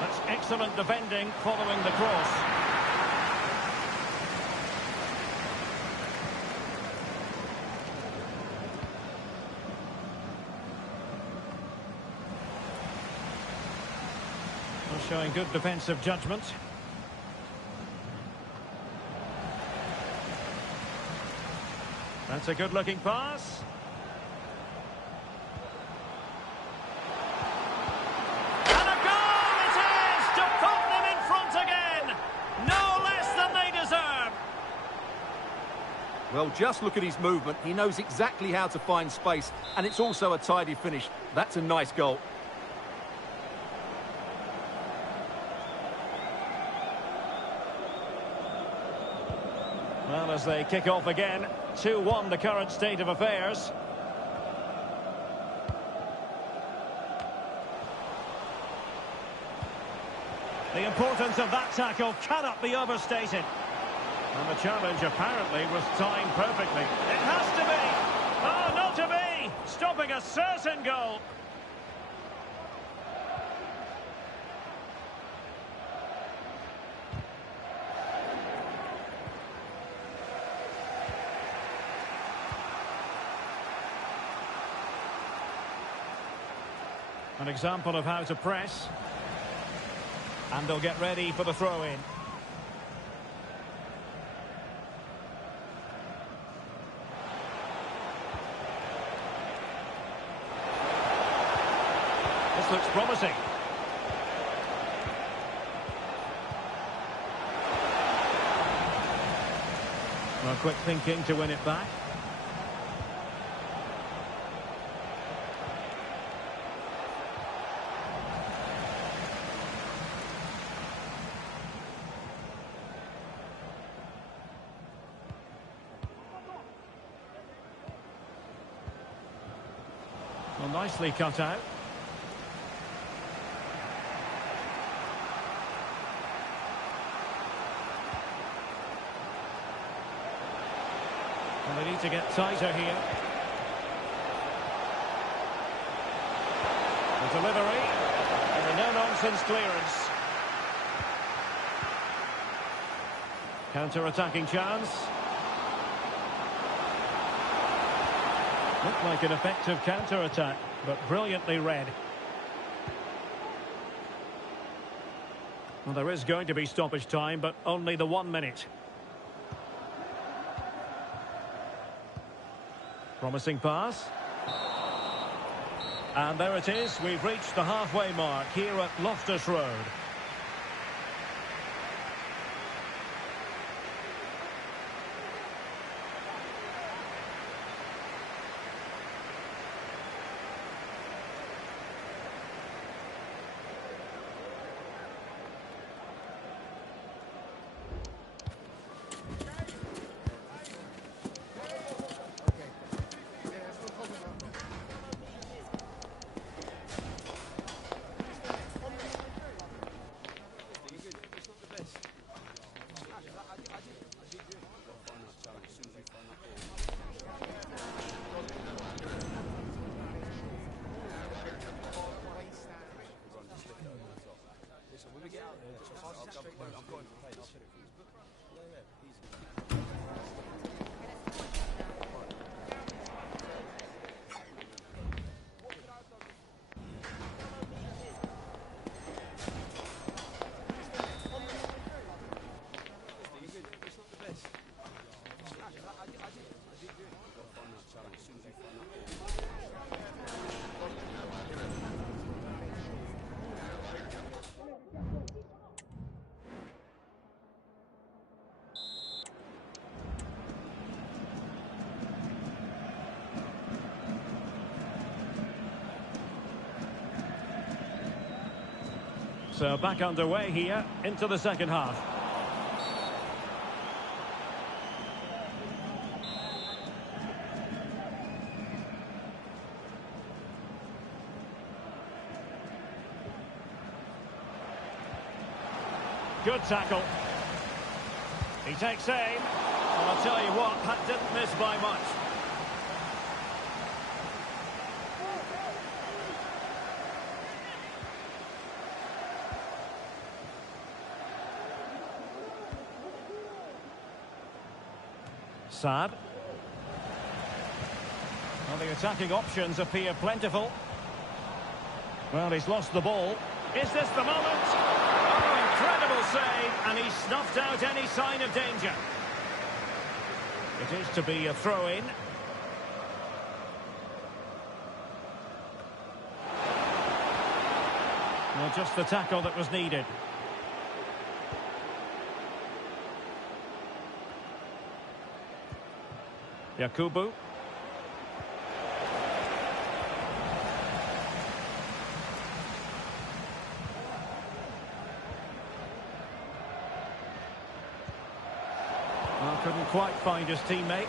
That's excellent defending following the cross. Well, showing good defensive judgment. That's a good-looking pass. And a goal it is to put them in front again. No less than they deserve. Well, just look at his movement. He knows exactly how to find space, and it's also a tidy finish. That's a nice goal. Well, as they kick off again, 2-1 the current state of affairs. The importance of that tackle cannot be overstated. And the challenge apparently was timed perfectly. It has to be! Oh, not to be! Stopping a certain goal. An example of how to press. And they'll get ready for the throw-in. This looks promising. Well, quick thinking to win it back. Well, nicely cut out. Well, they need to get tighter here. The delivery and a no-nonsense clearance. Counter-attacking chance. Looked like an effective counter-attack, but brilliantly read. Well, there is going to be stoppage time, but only the 1 minute. Promising pass. And there it is. We've reached the halfway mark here at Loftus Road. So back underway here into the second half. Good tackle. He takes aim. Well, I'll tell you what, that didn't miss by much. Saad. Well, the attacking options appear plentiful. Well, he's lost the ball. Is this the moment? Oh, incredible save, and he snuffed out any sign of danger. It is to be a throw-in. Well, just the tackle that was needed. Yakubu. Well, couldn't quite find his teammate.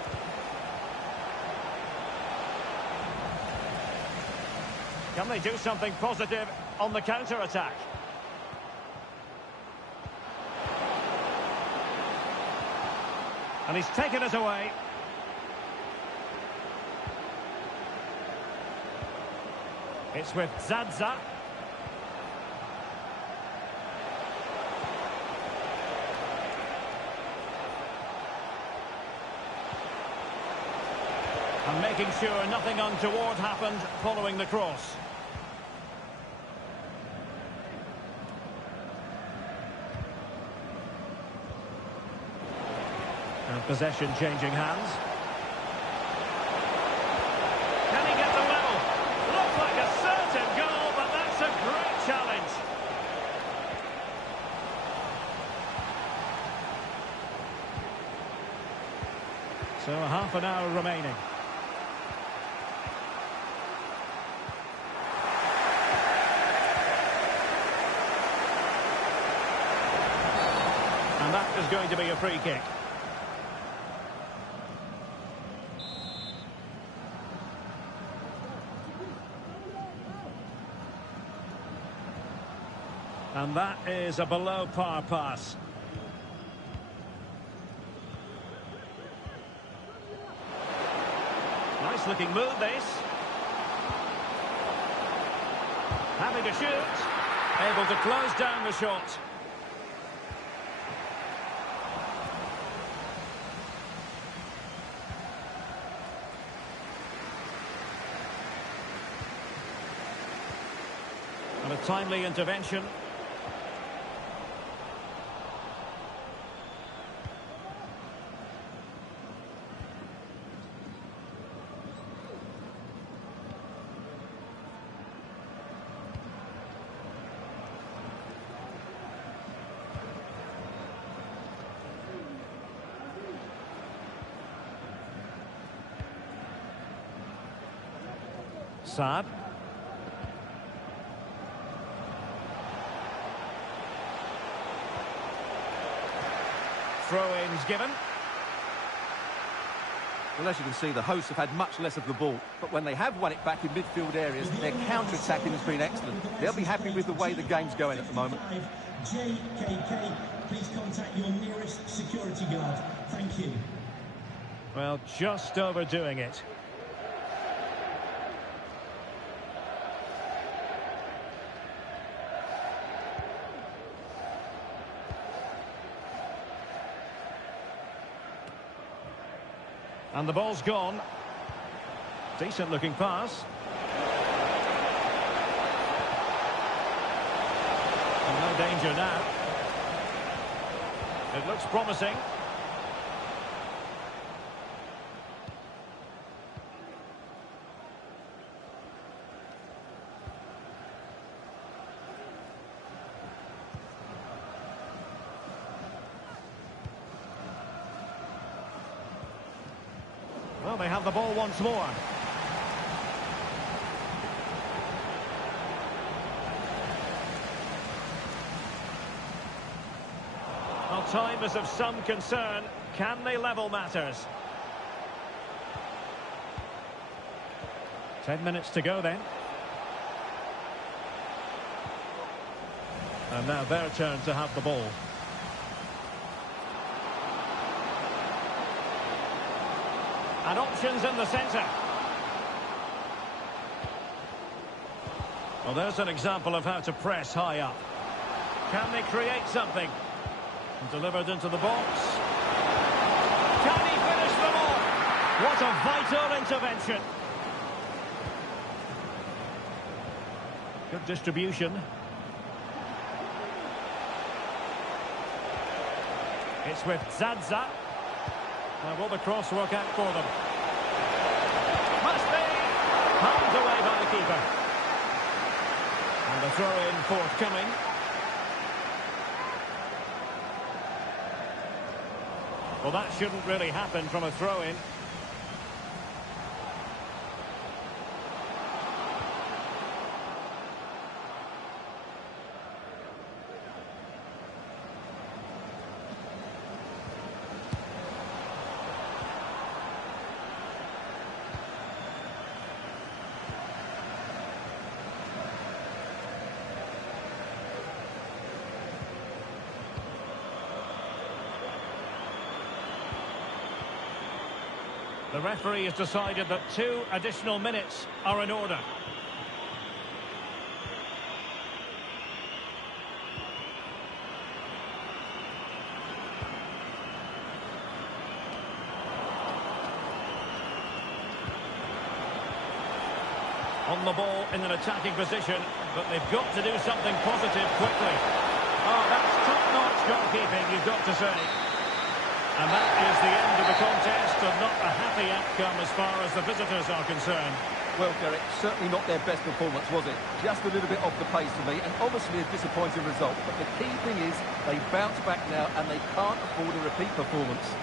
Can they do something positive on the counter-attack? And he's taken it away. It's with Zaza. And making sure nothing untoward happened following the cross. And possession changing hands. Can he get the level? Looks like a certain goal, but that's a great challenge. So a half an hour remaining. And that is going to be a free kick. And that is a below-par pass. Nice-looking move, this. Having a shoot. Able to close down the shot. And a timely intervention. Saad. Throw-ins given. Well, as you can see, the hosts have had much less of the ball, but when they have won it back in midfield areas, their counter-attacking has been excellent. They'll be happy with the way the game's going at the moment. JKK, please contact your nearest security guard. Thank you. Well, just overdoing it. And the ball's gone. Decent looking pass. And no danger now. It looks promising. Well, they have the ball once more. Well, time is of some concern. Can they level matters? 10 minutes to go then. And now their turn to have the ball. And options in the centre. Well, there's an example of how to press high up. Can they create something? Delivered into the box. Can he finish them all? What a vital intervention. Good distribution. It's with Zaza. Now will the cross work out for them? Must be! Palmed away by the keeper. And the throw-in forthcoming. Well, that shouldn't really happen from a throw-in. The referee has decided that 2 additional minutes are in order. On the ball in an attacking position, but they've got to do something positive quickly. Oh, that's top-notch goalkeeping, you've got to say. And that is the end of the contest, and not a happy outcome as far as the visitors are concerned. Well, Derek, certainly not their best performance, was it? Just a little bit off the pace for me, and obviously a disappointing result. But the key thing is they bounce back now, and they can't afford a repeat performance.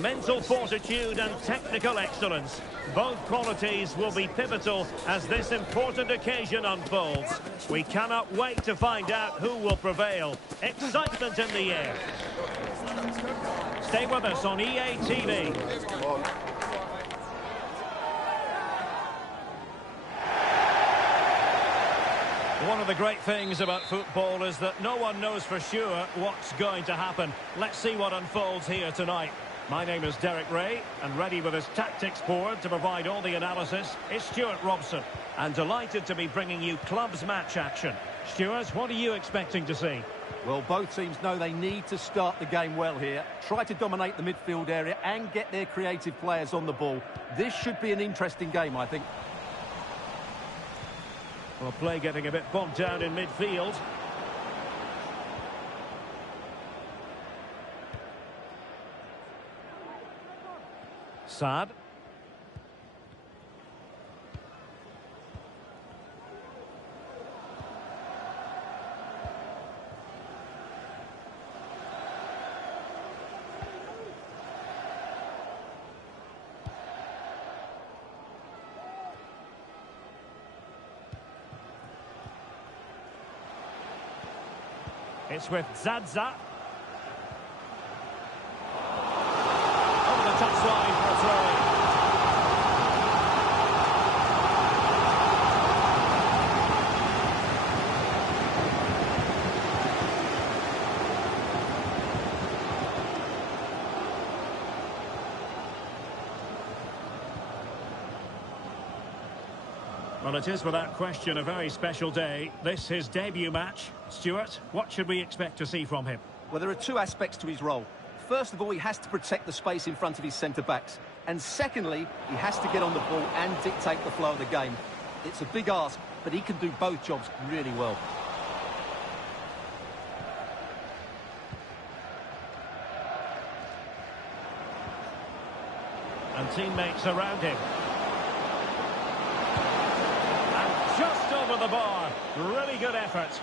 Mental fortitude and technical excellence. Both qualities will be pivotal as this important occasion unfolds. We cannot wait to find out who will prevail. Excitement in the air. Stay with us on EA TV. One of the great things about football is that no one knows for sure what's going to happen. Let's see what unfolds here tonight. My name is Derek Ray, and ready with his tactics board to provide all the analysis is Stuart Robson. And delighted to be bringing you clubs match action. Stuart, what are you expecting to see? Well, both teams know they need to start the game well here. Try to dominate the midfield area and get their creative players on the ball. This should be an interesting game, I think. Well, play getting a bit bogged down in midfield. Saad. It's with Zaza. Over the touchline for a throw-in. Well, it is without question a very special day. This his debut match. Stuart, what should we expect to see from him? Well, there are two aspects to his role. First of all, he has to protect the space in front of his centre-backs. And secondly, he has to get on the ball and dictate the flow of the game. It's a big ask, but he can do both jobs really well. And teammates around him. Just over the bar. Really good effort.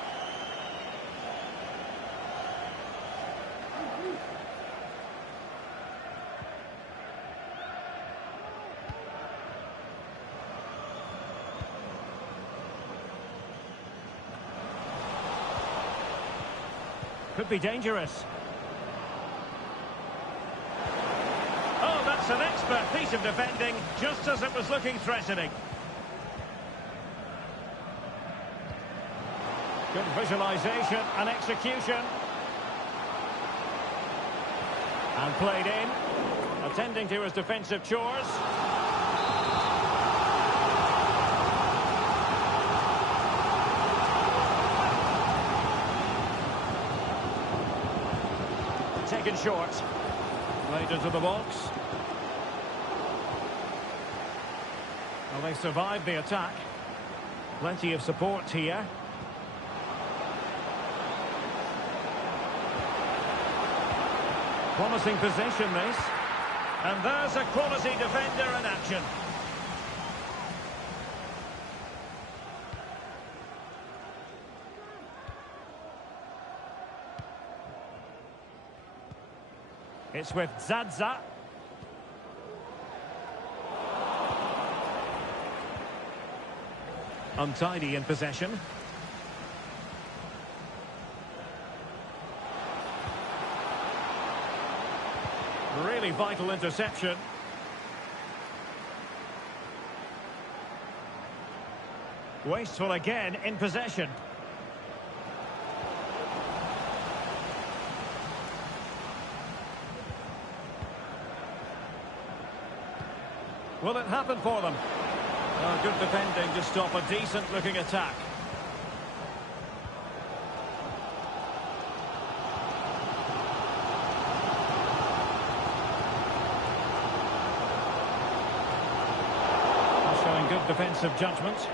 Could be dangerous. Oh, that's an expert piece of defending, just as it was looking threatening. Good visualisation and execution. And played in. Attending to his defensive chores. Taken short. Played into the box. Well, they survived the attack. Plenty of support here. Promising position, this. And there's a quality defender in action. It's with Zaza. Untidy in possession. Really vital interception. Wasteful again in possession. Will it happen for them? Oh, good defending to stop a decent-looking attack. Showing good defensive judgment.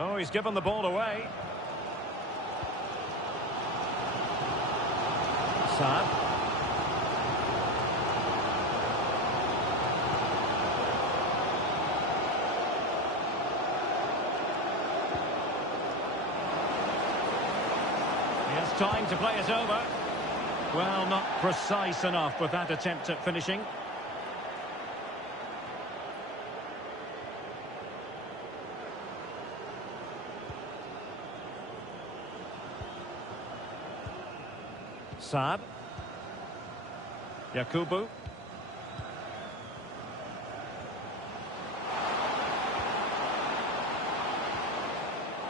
Oh, he's given the ball away. Saad. It's time to play it over. Well, not precise enough with that attempt at finishing. Saab. Yakubu.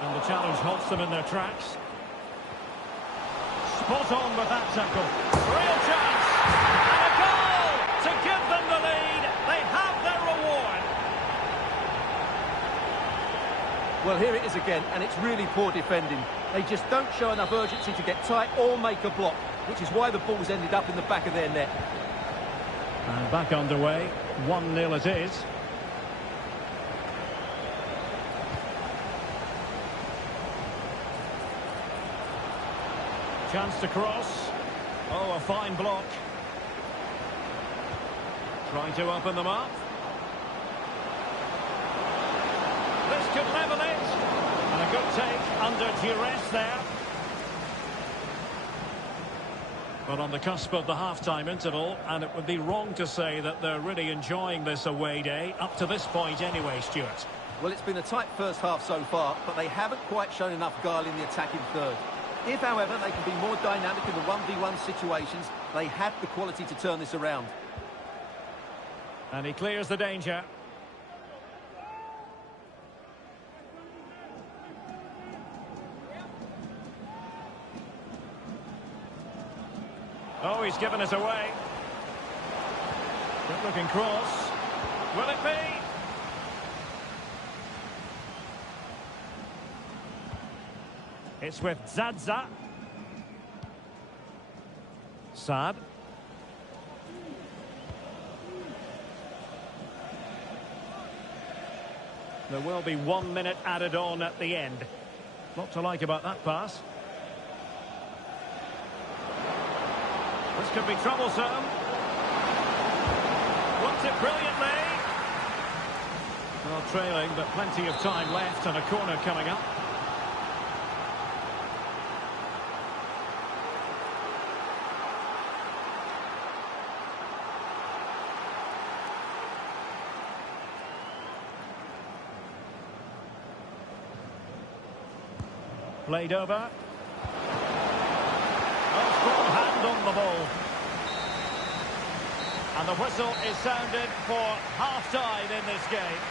And the challenge halts them in their tracks. Spot on with that tackle. Real chance. And a goal to give them the lead. They have their reward. Well, here it is again, and it's really poor defending. They just don't show enough urgency to get tight or make a block, which is why the ball's ended up in the back of their net. And back underway. 1-0 it is. Chance to cross. Oh, a fine block. Trying to open them up. This could level it. And a good take under duress there. But on the cusp of the half-time interval, and it would be wrong to say that they're really enjoying this away day, up to this point anyway, Stuart. Well, it's been a tight first half so far, but they haven't quite shown enough guile in the attacking third. If, however, they can be more dynamic in the 1v1 situations, they have the quality to turn this around. And he clears the danger. Oh, he's given us away. Good looking cross. Will it be? It's with Zaza. Saab. There will be 1 minute added on at the end. Lot to like about that pass. This could be troublesome. Blocked it brilliantly. Well, trailing, but plenty of time left and a corner coming up. Played over. Oh, strong hand on the ball. And the whistle is sounded for half-time in this game.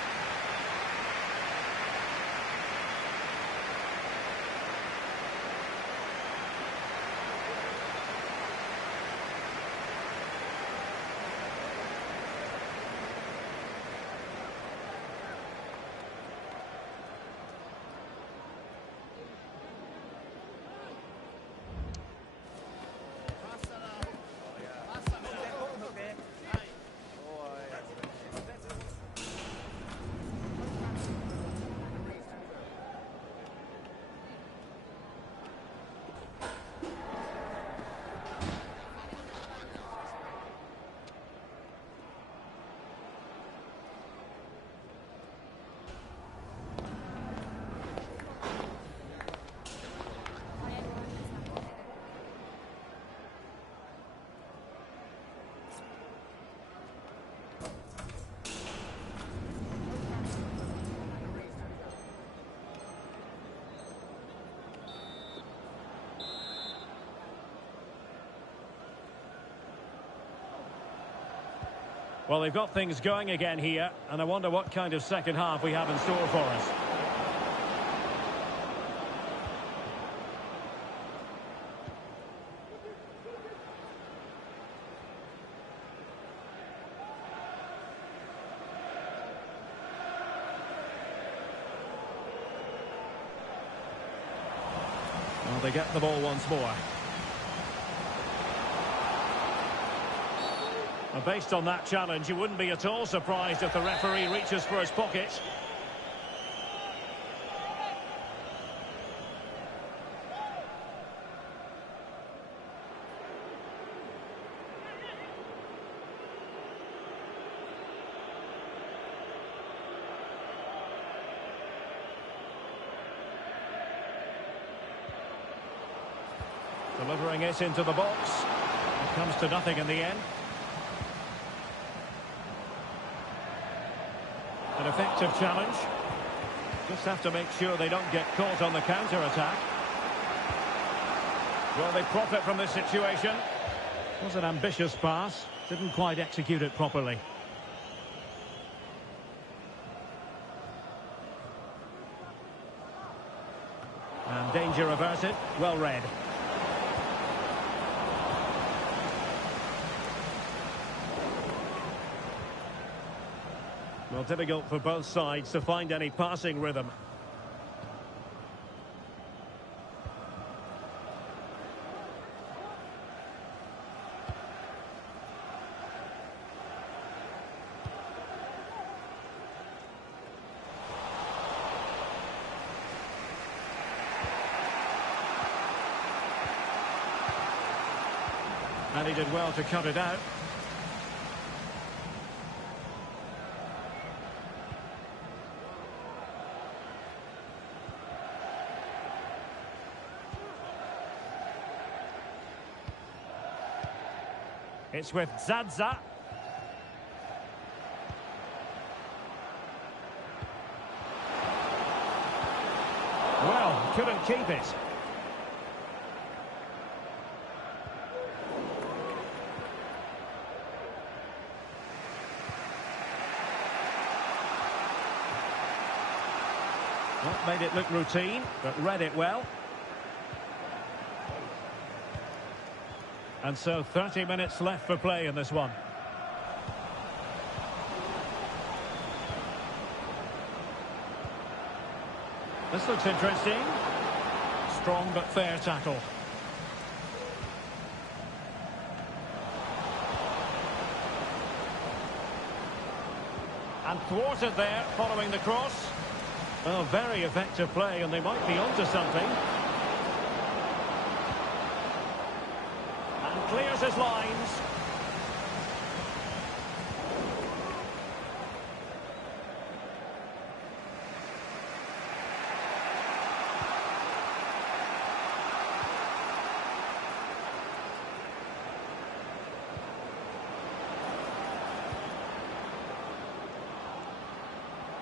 Well, they've got things going again here, and I wonder what kind of second half we have in store for us. Well, they get the ball once more. And based on that challenge, you wouldn't be at all surprised if the referee reaches for his pocket. Delivering it into the box. It comes to nothing in the end. An effective challenge. Just have to make sure they don't get caught on the counter-attack. Will they profit from this situation? It was an ambitious pass. Didn't quite execute it properly. And danger averted. Well read. Well, difficult for both sides to find any passing rhythm. And he did well to cut it out. It's with Zaza. Well, couldn't keep it. Not made it look routine, but read it well. And so 30 minutes left for play in this one. This looks interesting. Strong but fair tackle. And thwarted there following the cross. Oh, very effective play, and they might be onto something. And clears his lines.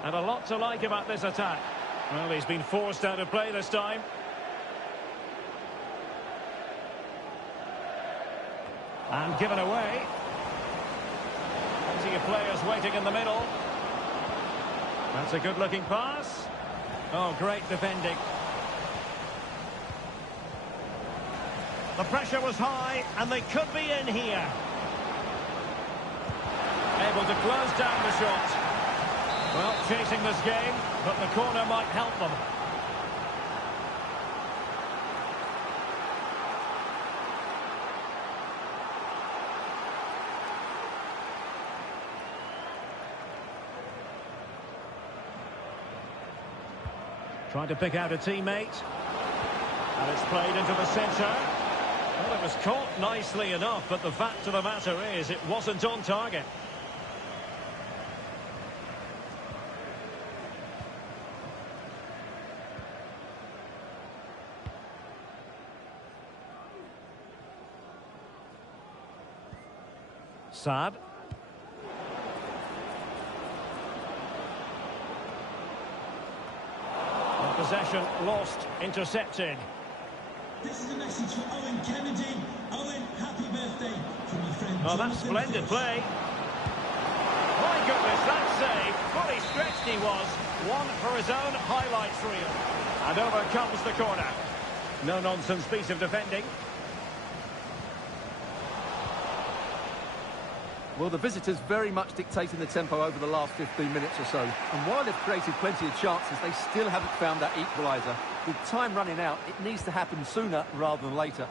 And a lot to like about this attack. Well, he's been forced out of play this time. And given away. Plenty of players waiting in the middle. That's a good-looking pass. Oh, great defending. The pressure was high, and they could be in here. Able to close down the shot. Well, chasing this game, but the corner might help them. Trying to pick out a teammate. And it's played into the centre. Well, it was caught nicely enough, but the fact of the matter is it wasn't on target. Saad. Possession lost, intercepted. This is a message for Owen Kennedy. Owen, happy birthday from your friend. Oh, that's splendid play. My goodness, that save. Fully stretched he was. One for his own highlights reel. And over comes the corner. No-nonsense piece of defending. Well, the visitors very much dictating the tempo over the last 15 minutes or so. And while they've created plenty of chances, they still haven't found that equaliser. With time running out, it needs to happen sooner rather than later.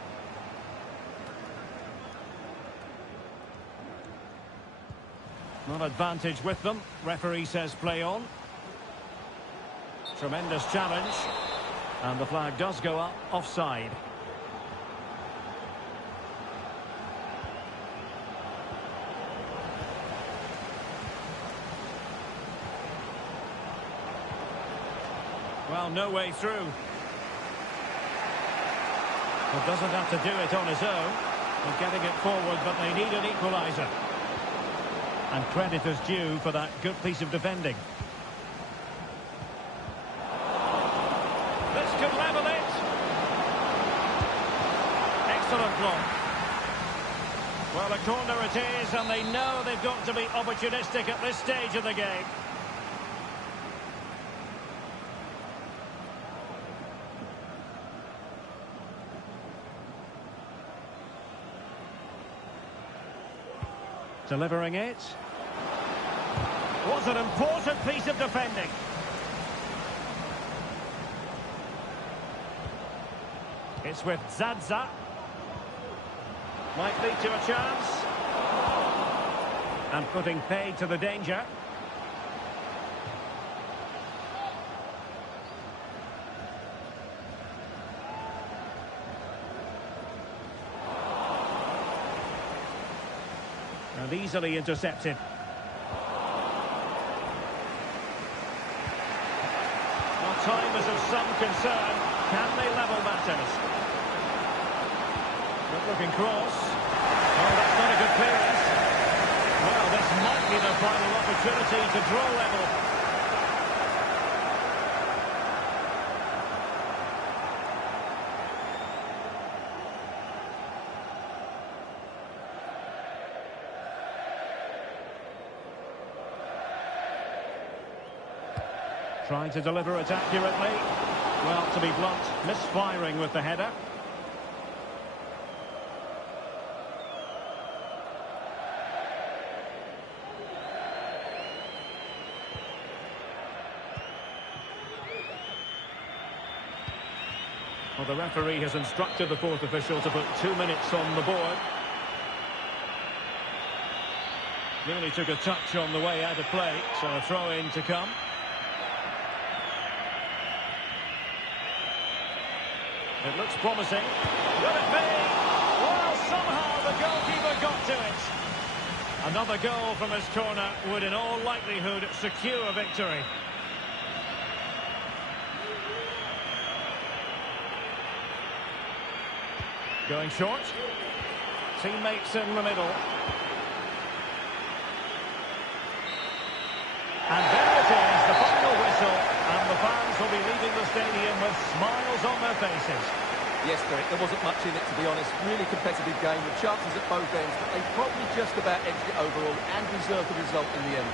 Not advantage with them. Referee says play on. Tremendous challenge. And the flag does go up offside. Well, no way through. Well, doesn't have to do it on his own. They're getting it forward, but they need an equaliser. And credit is due for that good piece of defending. This could level it. Excellent block. Well, a corner it is, and they know they've got to be opportunistic at this stage of the game. Delivering it. Was an important piece of defending. It's with Zaza. Might lead to a chance. And putting paid to the danger. And easily intercepted. Well, time is of some concern. Can they level matters? Good looking cross. Oh, that's not a good clearance. Well, this might be the final opportunity to draw level. Trying to deliver it accurately. Well, to be blunt, misfiring with the header. Well, the referee has instructed the fourth official to put 2 minutes on the board. Nearly took a touch on the way out of play, so a throw-in to come. It looks promising. Will it be? Well, somehow the goalkeeper got to it. Another goal from his corner would in all likelihood secure victory. Going short. Teammates in the middle. And there it is, the final whistle. And the fans will be leaving the stadium with smiles on their faces. Yes, Derek, there wasn't much in it, to be honest. Really competitive game with chances at both ends, but they probably just about edged it overall and deserved the result in the end.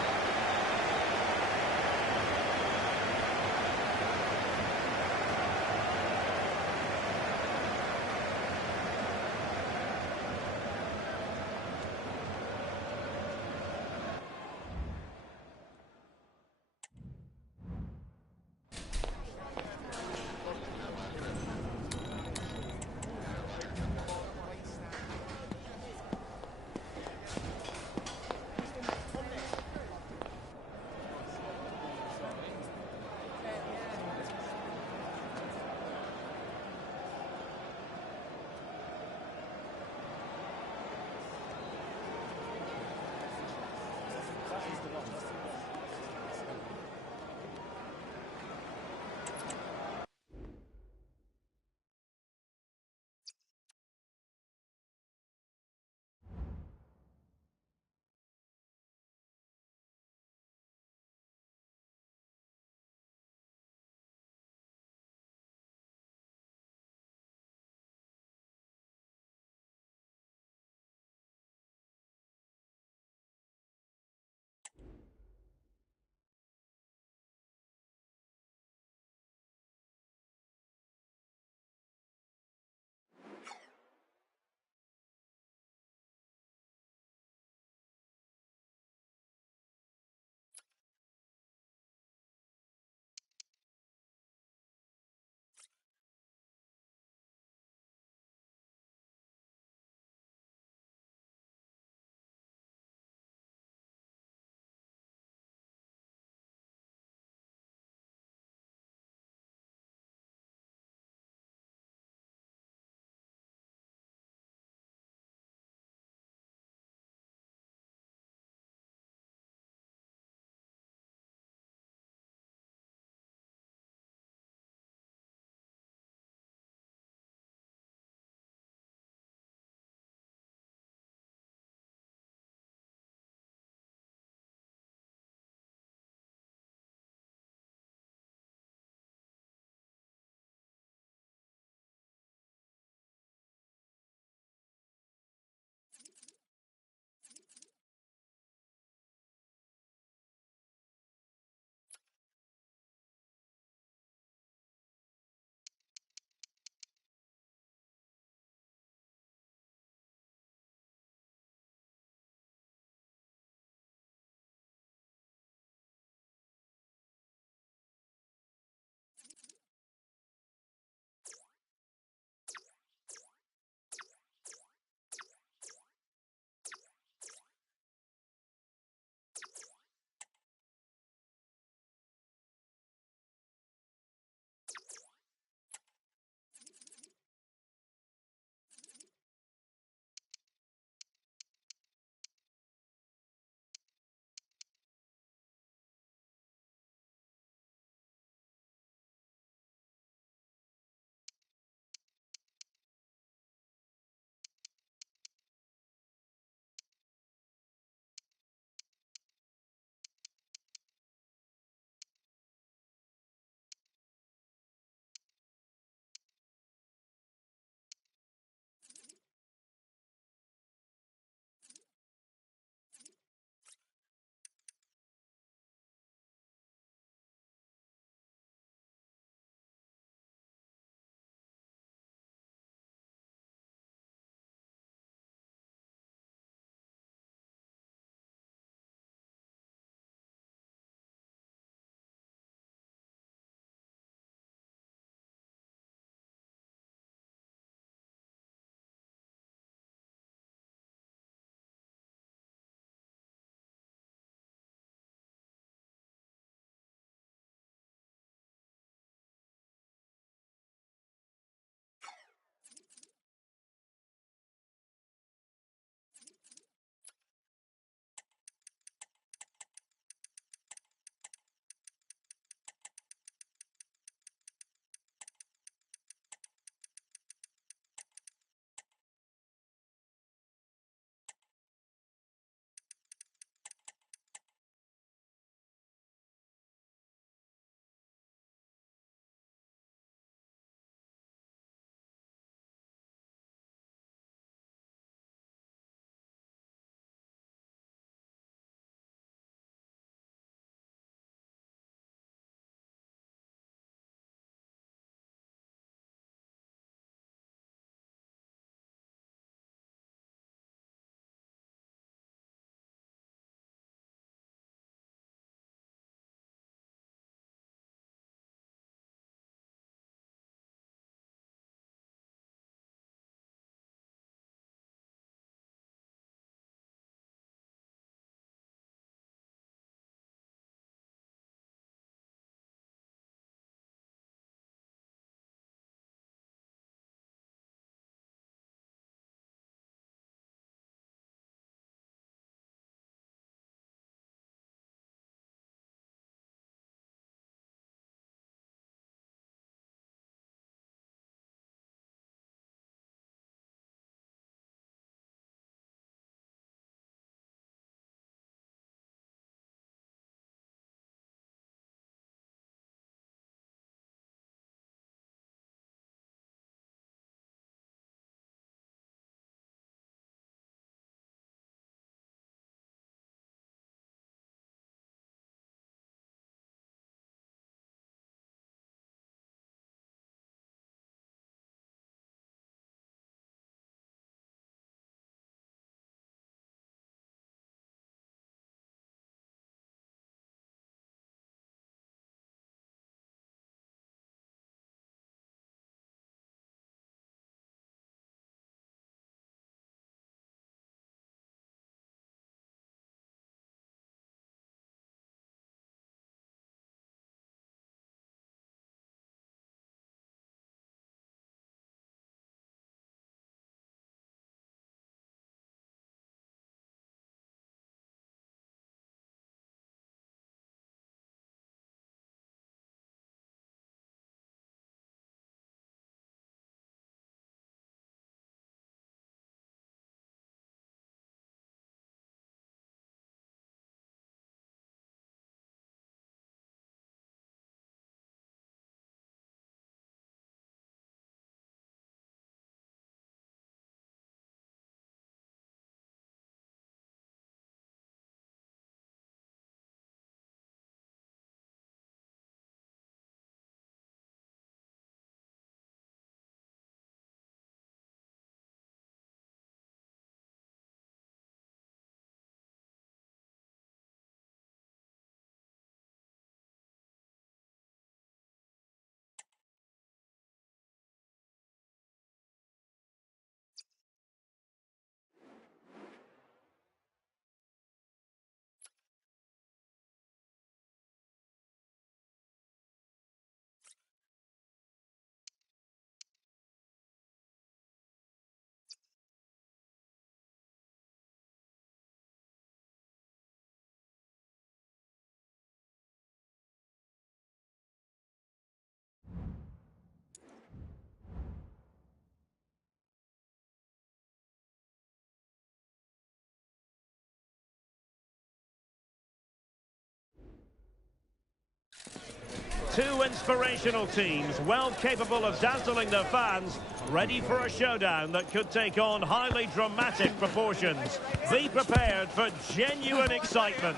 Two inspirational teams, well capable of dazzling their fans, ready for a showdown that could take on highly dramatic proportions. Be prepared for genuine excitement.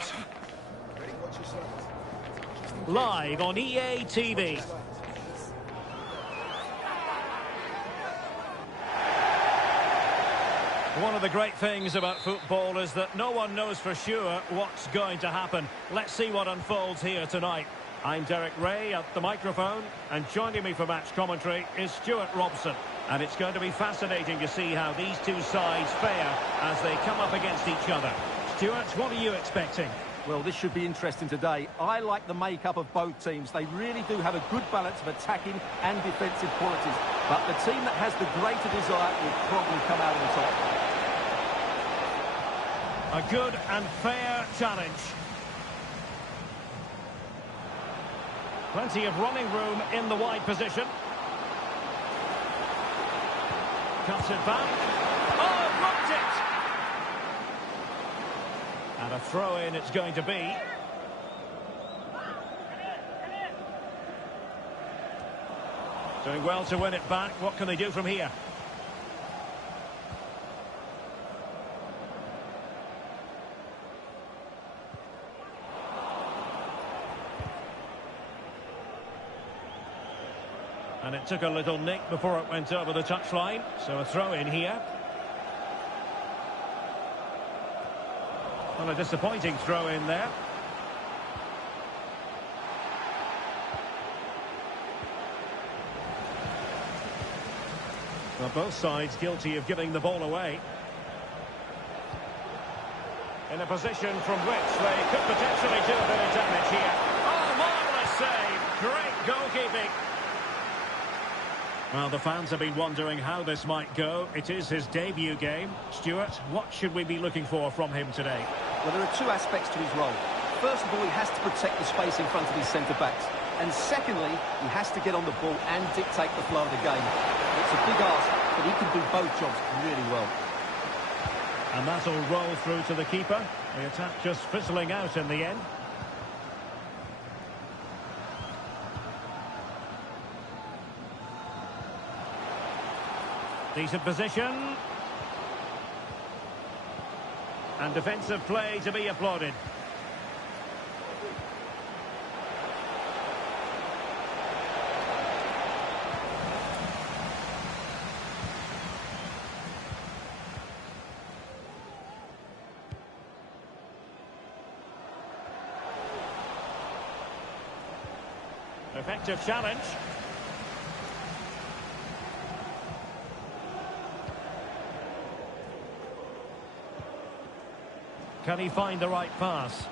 Live on EA TV. One of the great things about football is that no one knows for sure what's going to happen. Let's see what unfolds here tonight. I'm Derek Ray at the microphone, and joining me for match commentary is Stuart Robson. And it's going to be fascinating to see how these two sides fare as they come up against each other. Stuart, what are you expecting? Well, this should be interesting today. I like the makeup of both teams. They really do have a good balance of attacking and defensive qualities. But the team that has the greater desire will probably come out on top. A good and fair challenge. Plenty of running room in the wide position. Cuts it back. Oh, blocked it! And a throw-in it's going to be. Doing well to win it back. What can they do from here? And it took a little nick before it went over the touchline. So a throw-in here. Well, a disappointing throw-in there. Well, both sides guilty of giving the ball away. In a position from which they could potentially do a bit of damage here. Oh, marvellous save. Great goalkeeping. Well, the fans have been wondering how this might go. It is his debut game. Stuart, what should we be looking for from him today? Well, there are two aspects to his role. First of all, he has to protect the space in front of his centre-backs. And secondly, he has to get on the ball and dictate the flow of the game. It's a big ask, but he can do both jobs really well. And that'll roll through to the keeper. The attack just fizzling out in the end. Decent position. And defensive play to be applauded. Effective challenge. Can he find the right pass?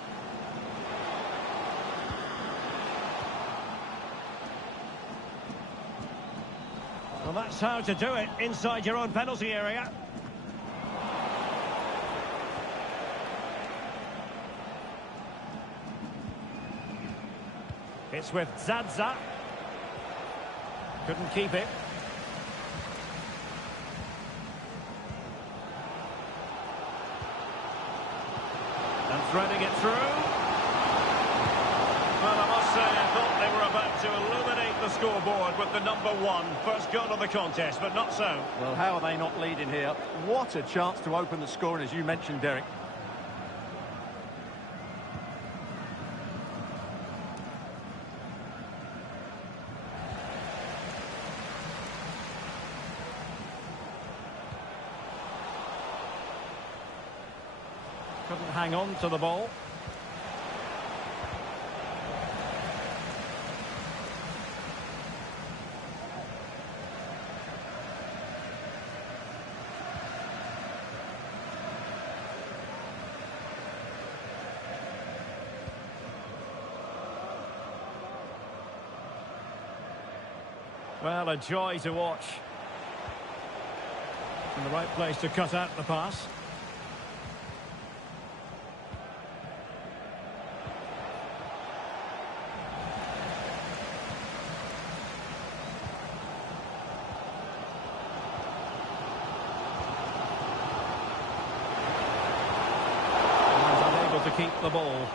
Well, that's how to do it inside your own penalty area. It's with Zaza. Couldn't keep it. And threading it through. Well, I must say, I thought they were about to illuminate the scoreboard with the #1. First goal of the contest, but not so. Well, how are they not leading here? What a chance to open the scoring, as you mentioned, Derek. Couldn't hang on to the ball. Well, a joy to watch. In the right place to cut out the pass. To keep the ball.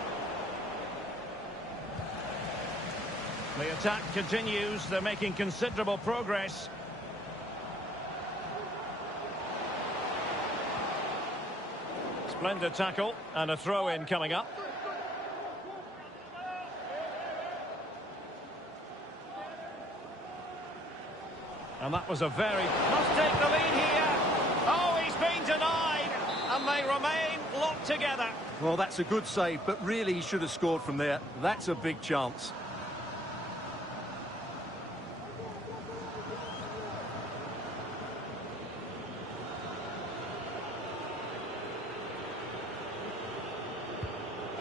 The attack continues. They're making considerable progress. Splendid tackle and a throw-in coming up. And that was a very... Must take the lead here. Oh, he's been denied. And they remain locked together. Well, that's a good save, but really he should have scored from there. That's a big chance.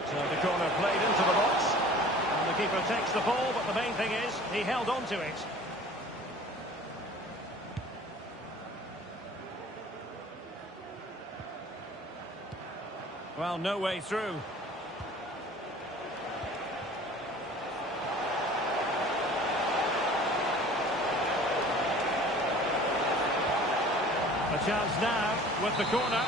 So the corner played into the box. And the keeper takes the ball, but the main thing is he held on to it. Well, no way through. A chance now with the corner.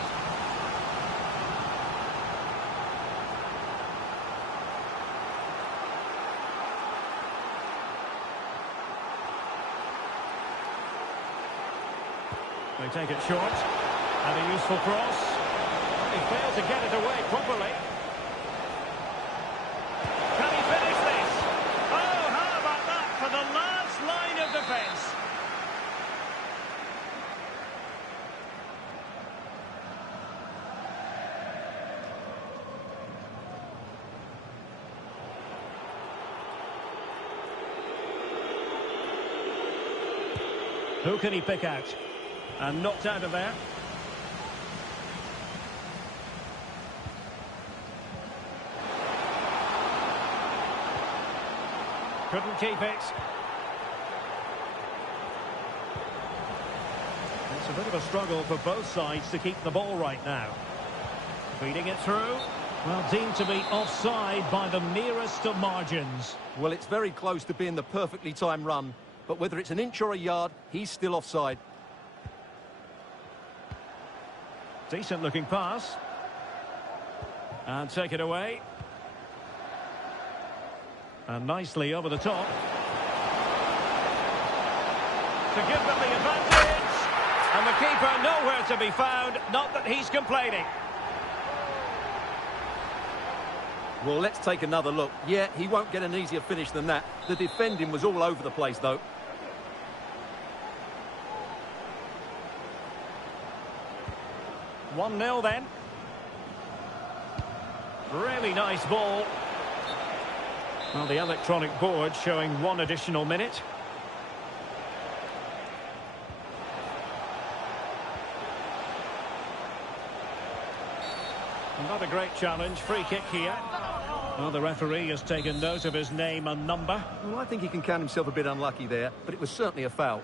They take it short. And a useful cross. He failed to get it away properly. Can he finish this? Oh, how about that for the last line of defence? Who can he pick out? And knocked out of there. Couldn't keep it. It's a bit of a struggle for both sides to keep the ball right now. Feeding it through. Well, deemed to be offside by the merest of margins. Well, it's very close to being the perfectly timed run, but whether it's an inch or a yard, he's still offside. Decent looking pass. And take it away. And nicely over the top. To give them the advantage. And the keeper nowhere to be found. Not that he's complaining. Well, let's take another look. Yeah, he won't get an easier finish than that. The defending was all over the place, though. One 0 then. Really nice ball. Well, the electronic board showing 1 additional minute. Not a great challenge. Free kick here. Well, the referee has taken note of his name and number. Well, I think he can count himself a bit unlucky there, but it was certainly a foul.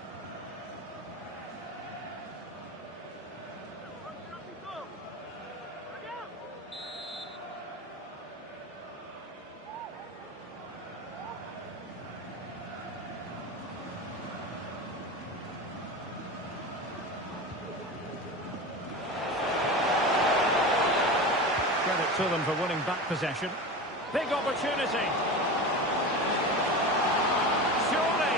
To them for winning back possession. Big opportunity. Surely.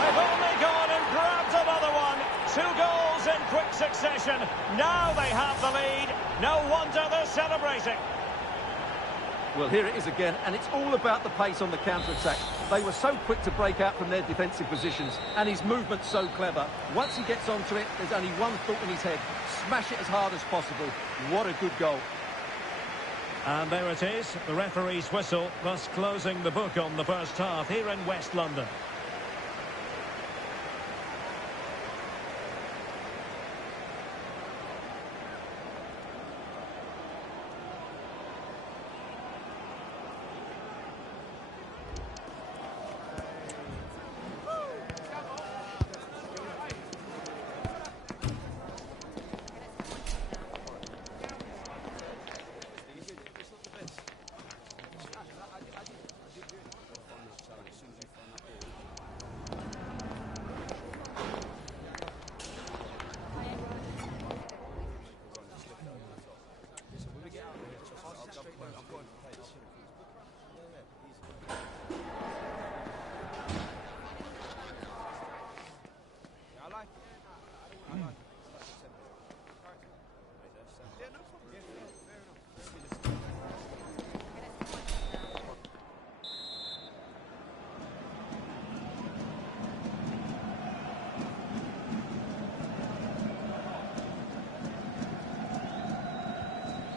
They've only gone and grabbed another one. 2 goals in quick succession. Now they have the lead. No wonder they're celebrating. Well, here it is again, and it's all about the pace on the counter-attack. They were so quick to break out from their defensive positions, and his movement's so clever. Once he gets onto it, there's only one thought in his head. Smash it as hard as possible. What a good goal. And there it is, the referee's whistle, thus closing the book on the first half here in West London.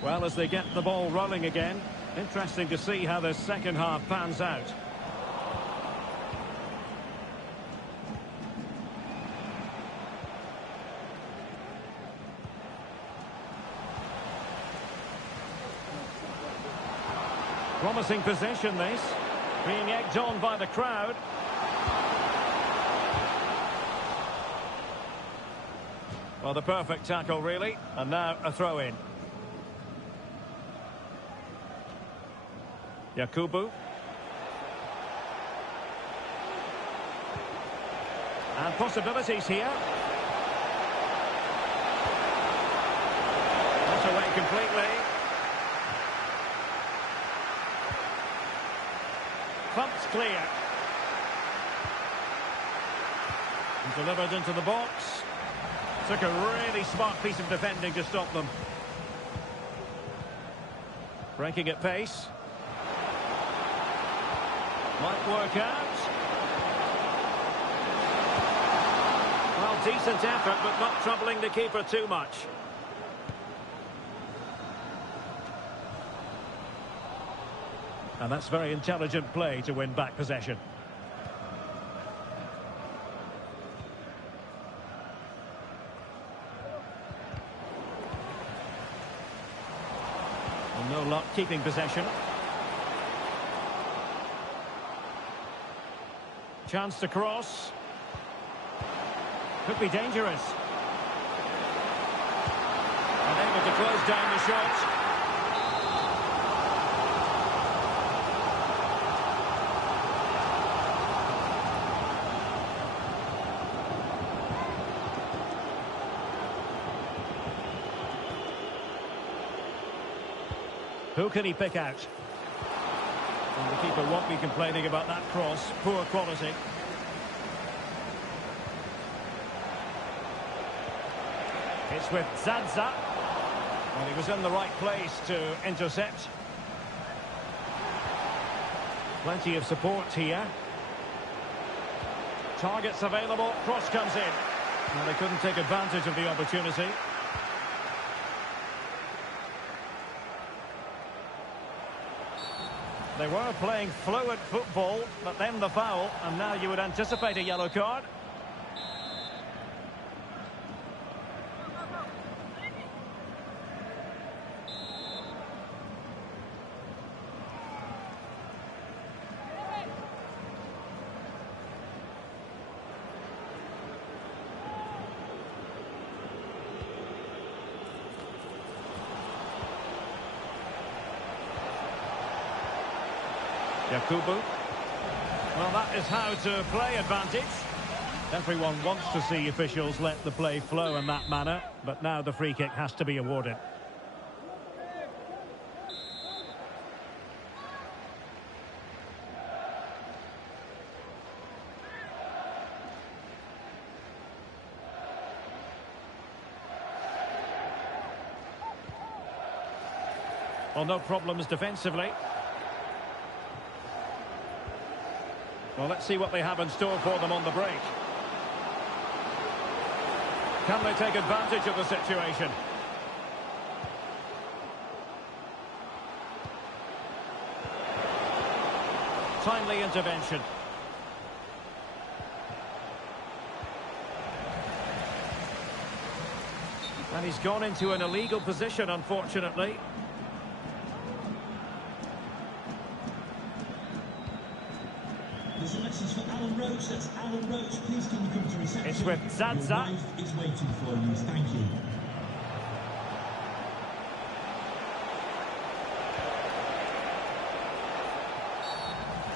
Well, as they get the ball rolling again, interesting to see how the second half pans out. Promising possession, this. Being egged on by the crowd. Well, the perfect tackle, really. And now a throw-in. Yakubu. And possibilities here. Not away completely. Pumped clear. And delivered into the box. Took a really smart piece of defending to stop them. Breaking at pace. Might work out. Well, decent effort, but not troubling the keeper too much. And that's very intelligent play to win back possession. And no luck keeping possession. Chance to cross. Could be dangerous. And able to close down the shot. Who can he pick out? And the keeper won't be complaining about that cross. Poor quality. It's with Zaza. Well, he was in the right place to intercept. Plenty of support here. Targets available. Cross comes in. Well, they couldn't take advantage of the opportunity. They were playing fluid football, but then the foul, and now you would anticipate a yellow card. Yakubu. Well, that is how to play advantage. Everyone wants to see officials let the play flow in that manner, but now the free kick has to be awarded. Well, no problems defensively. Well, let's see what they have in store for them on the break. Can they take advantage of the situation? Timely intervention. And he's gone into an illegal position, unfortunately. There's a message for Alan Roach. That's Alan Roach. Please can you come to reception? It's with Zaza. Your wife is waiting for you. Thank you.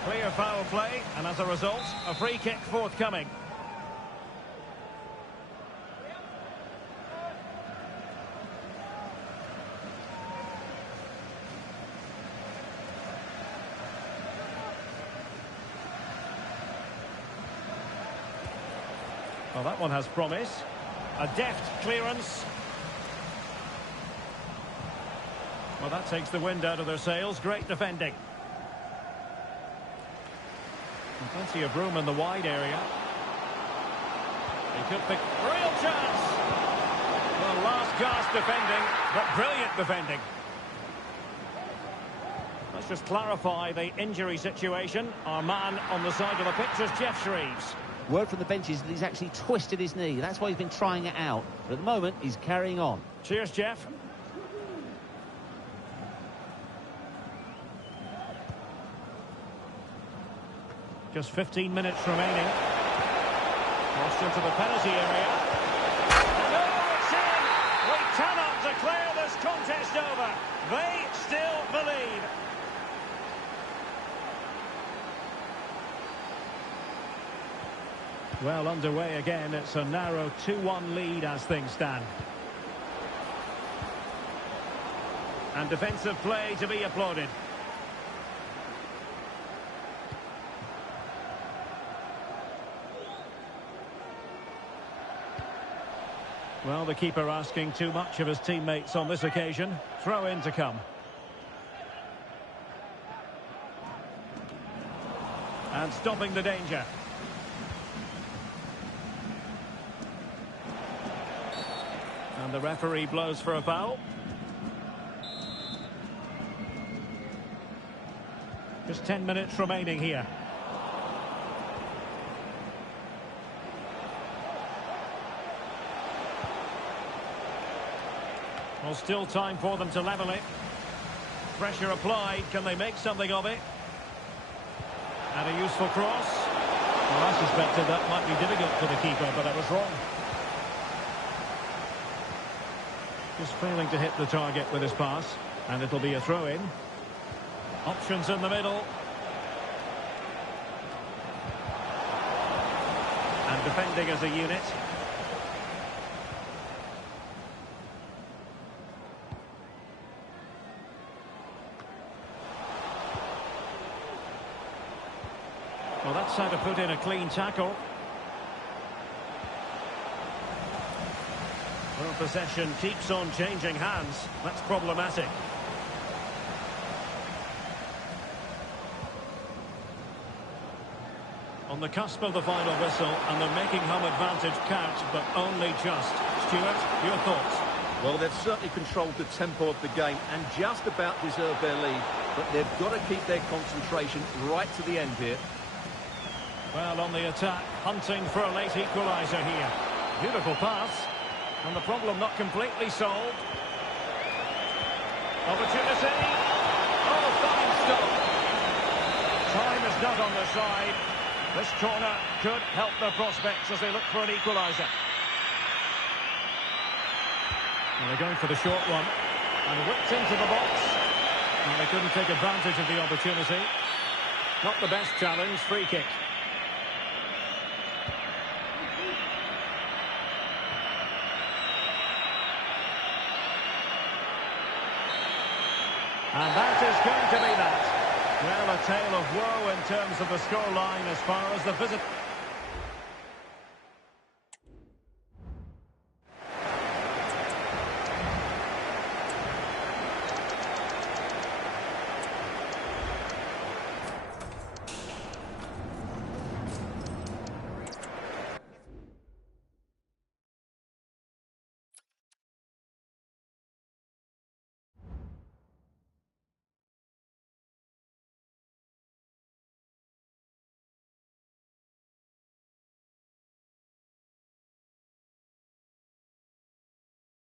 Clear foul play, and as a result, a free kick forthcoming. Well, that one has promise. A deft clearance. Well, that takes the wind out of their sails. Great defending. And plenty of room in the wide area. He could pick... Real chance! Well, last gasp defending, but brilliant defending. Let's just clarify the injury situation. Our man on the side of the pitch is Geoff Shreeves. Word from the bench is that he's actually twisted his knee. That's why he's been trying it out. But at the moment, he's carrying on. Cheers, Jeff. Just 15 minutes remaining. Crossed into the penalty area. And oh, it's in! We cannot declare this contest over. They still believe. Well, underway again. It's a narrow 2-1 lead as things stand. And defensive play to be applauded. Well, the keeper asking too much of his teammates on this occasion. Throw in to come. And stopping the danger. And the referee blows for a foul. Just 10 minutes remaining here. Well, still time for them to level it. Pressure applied. Can they make something of it? And a useful cross. Well, I suspected that might be difficult for the keeper, but I was wrong. Just failing to hit the target with his pass. And it'll be a throw-in. Options in the middle. And defending as a unit. Well, that's how to put in a clean tackle. Well, possession keeps on changing hands. That's problematic. On the cusp of the final whistle, and they're making home advantage count, but only just. Stuart, your thoughts? Well, they've certainly controlled the tempo of the game and just about deserved their lead, but they've got to keep their concentration right to the end here. Well, on the attack, hunting for a late equaliser here. Beautiful pass. And the problem not completely solved. Opportunity. Oh, fine stop. Time is not on their side. This corner could help their prospects as they look for an equaliser. And they're going for the short one. And whipped into the box. And they couldn't take advantage of the opportunity. Not the best challenge. Free kick. And that is going to be that. Well, a tale of woe in terms of the scoreline as far as the visit.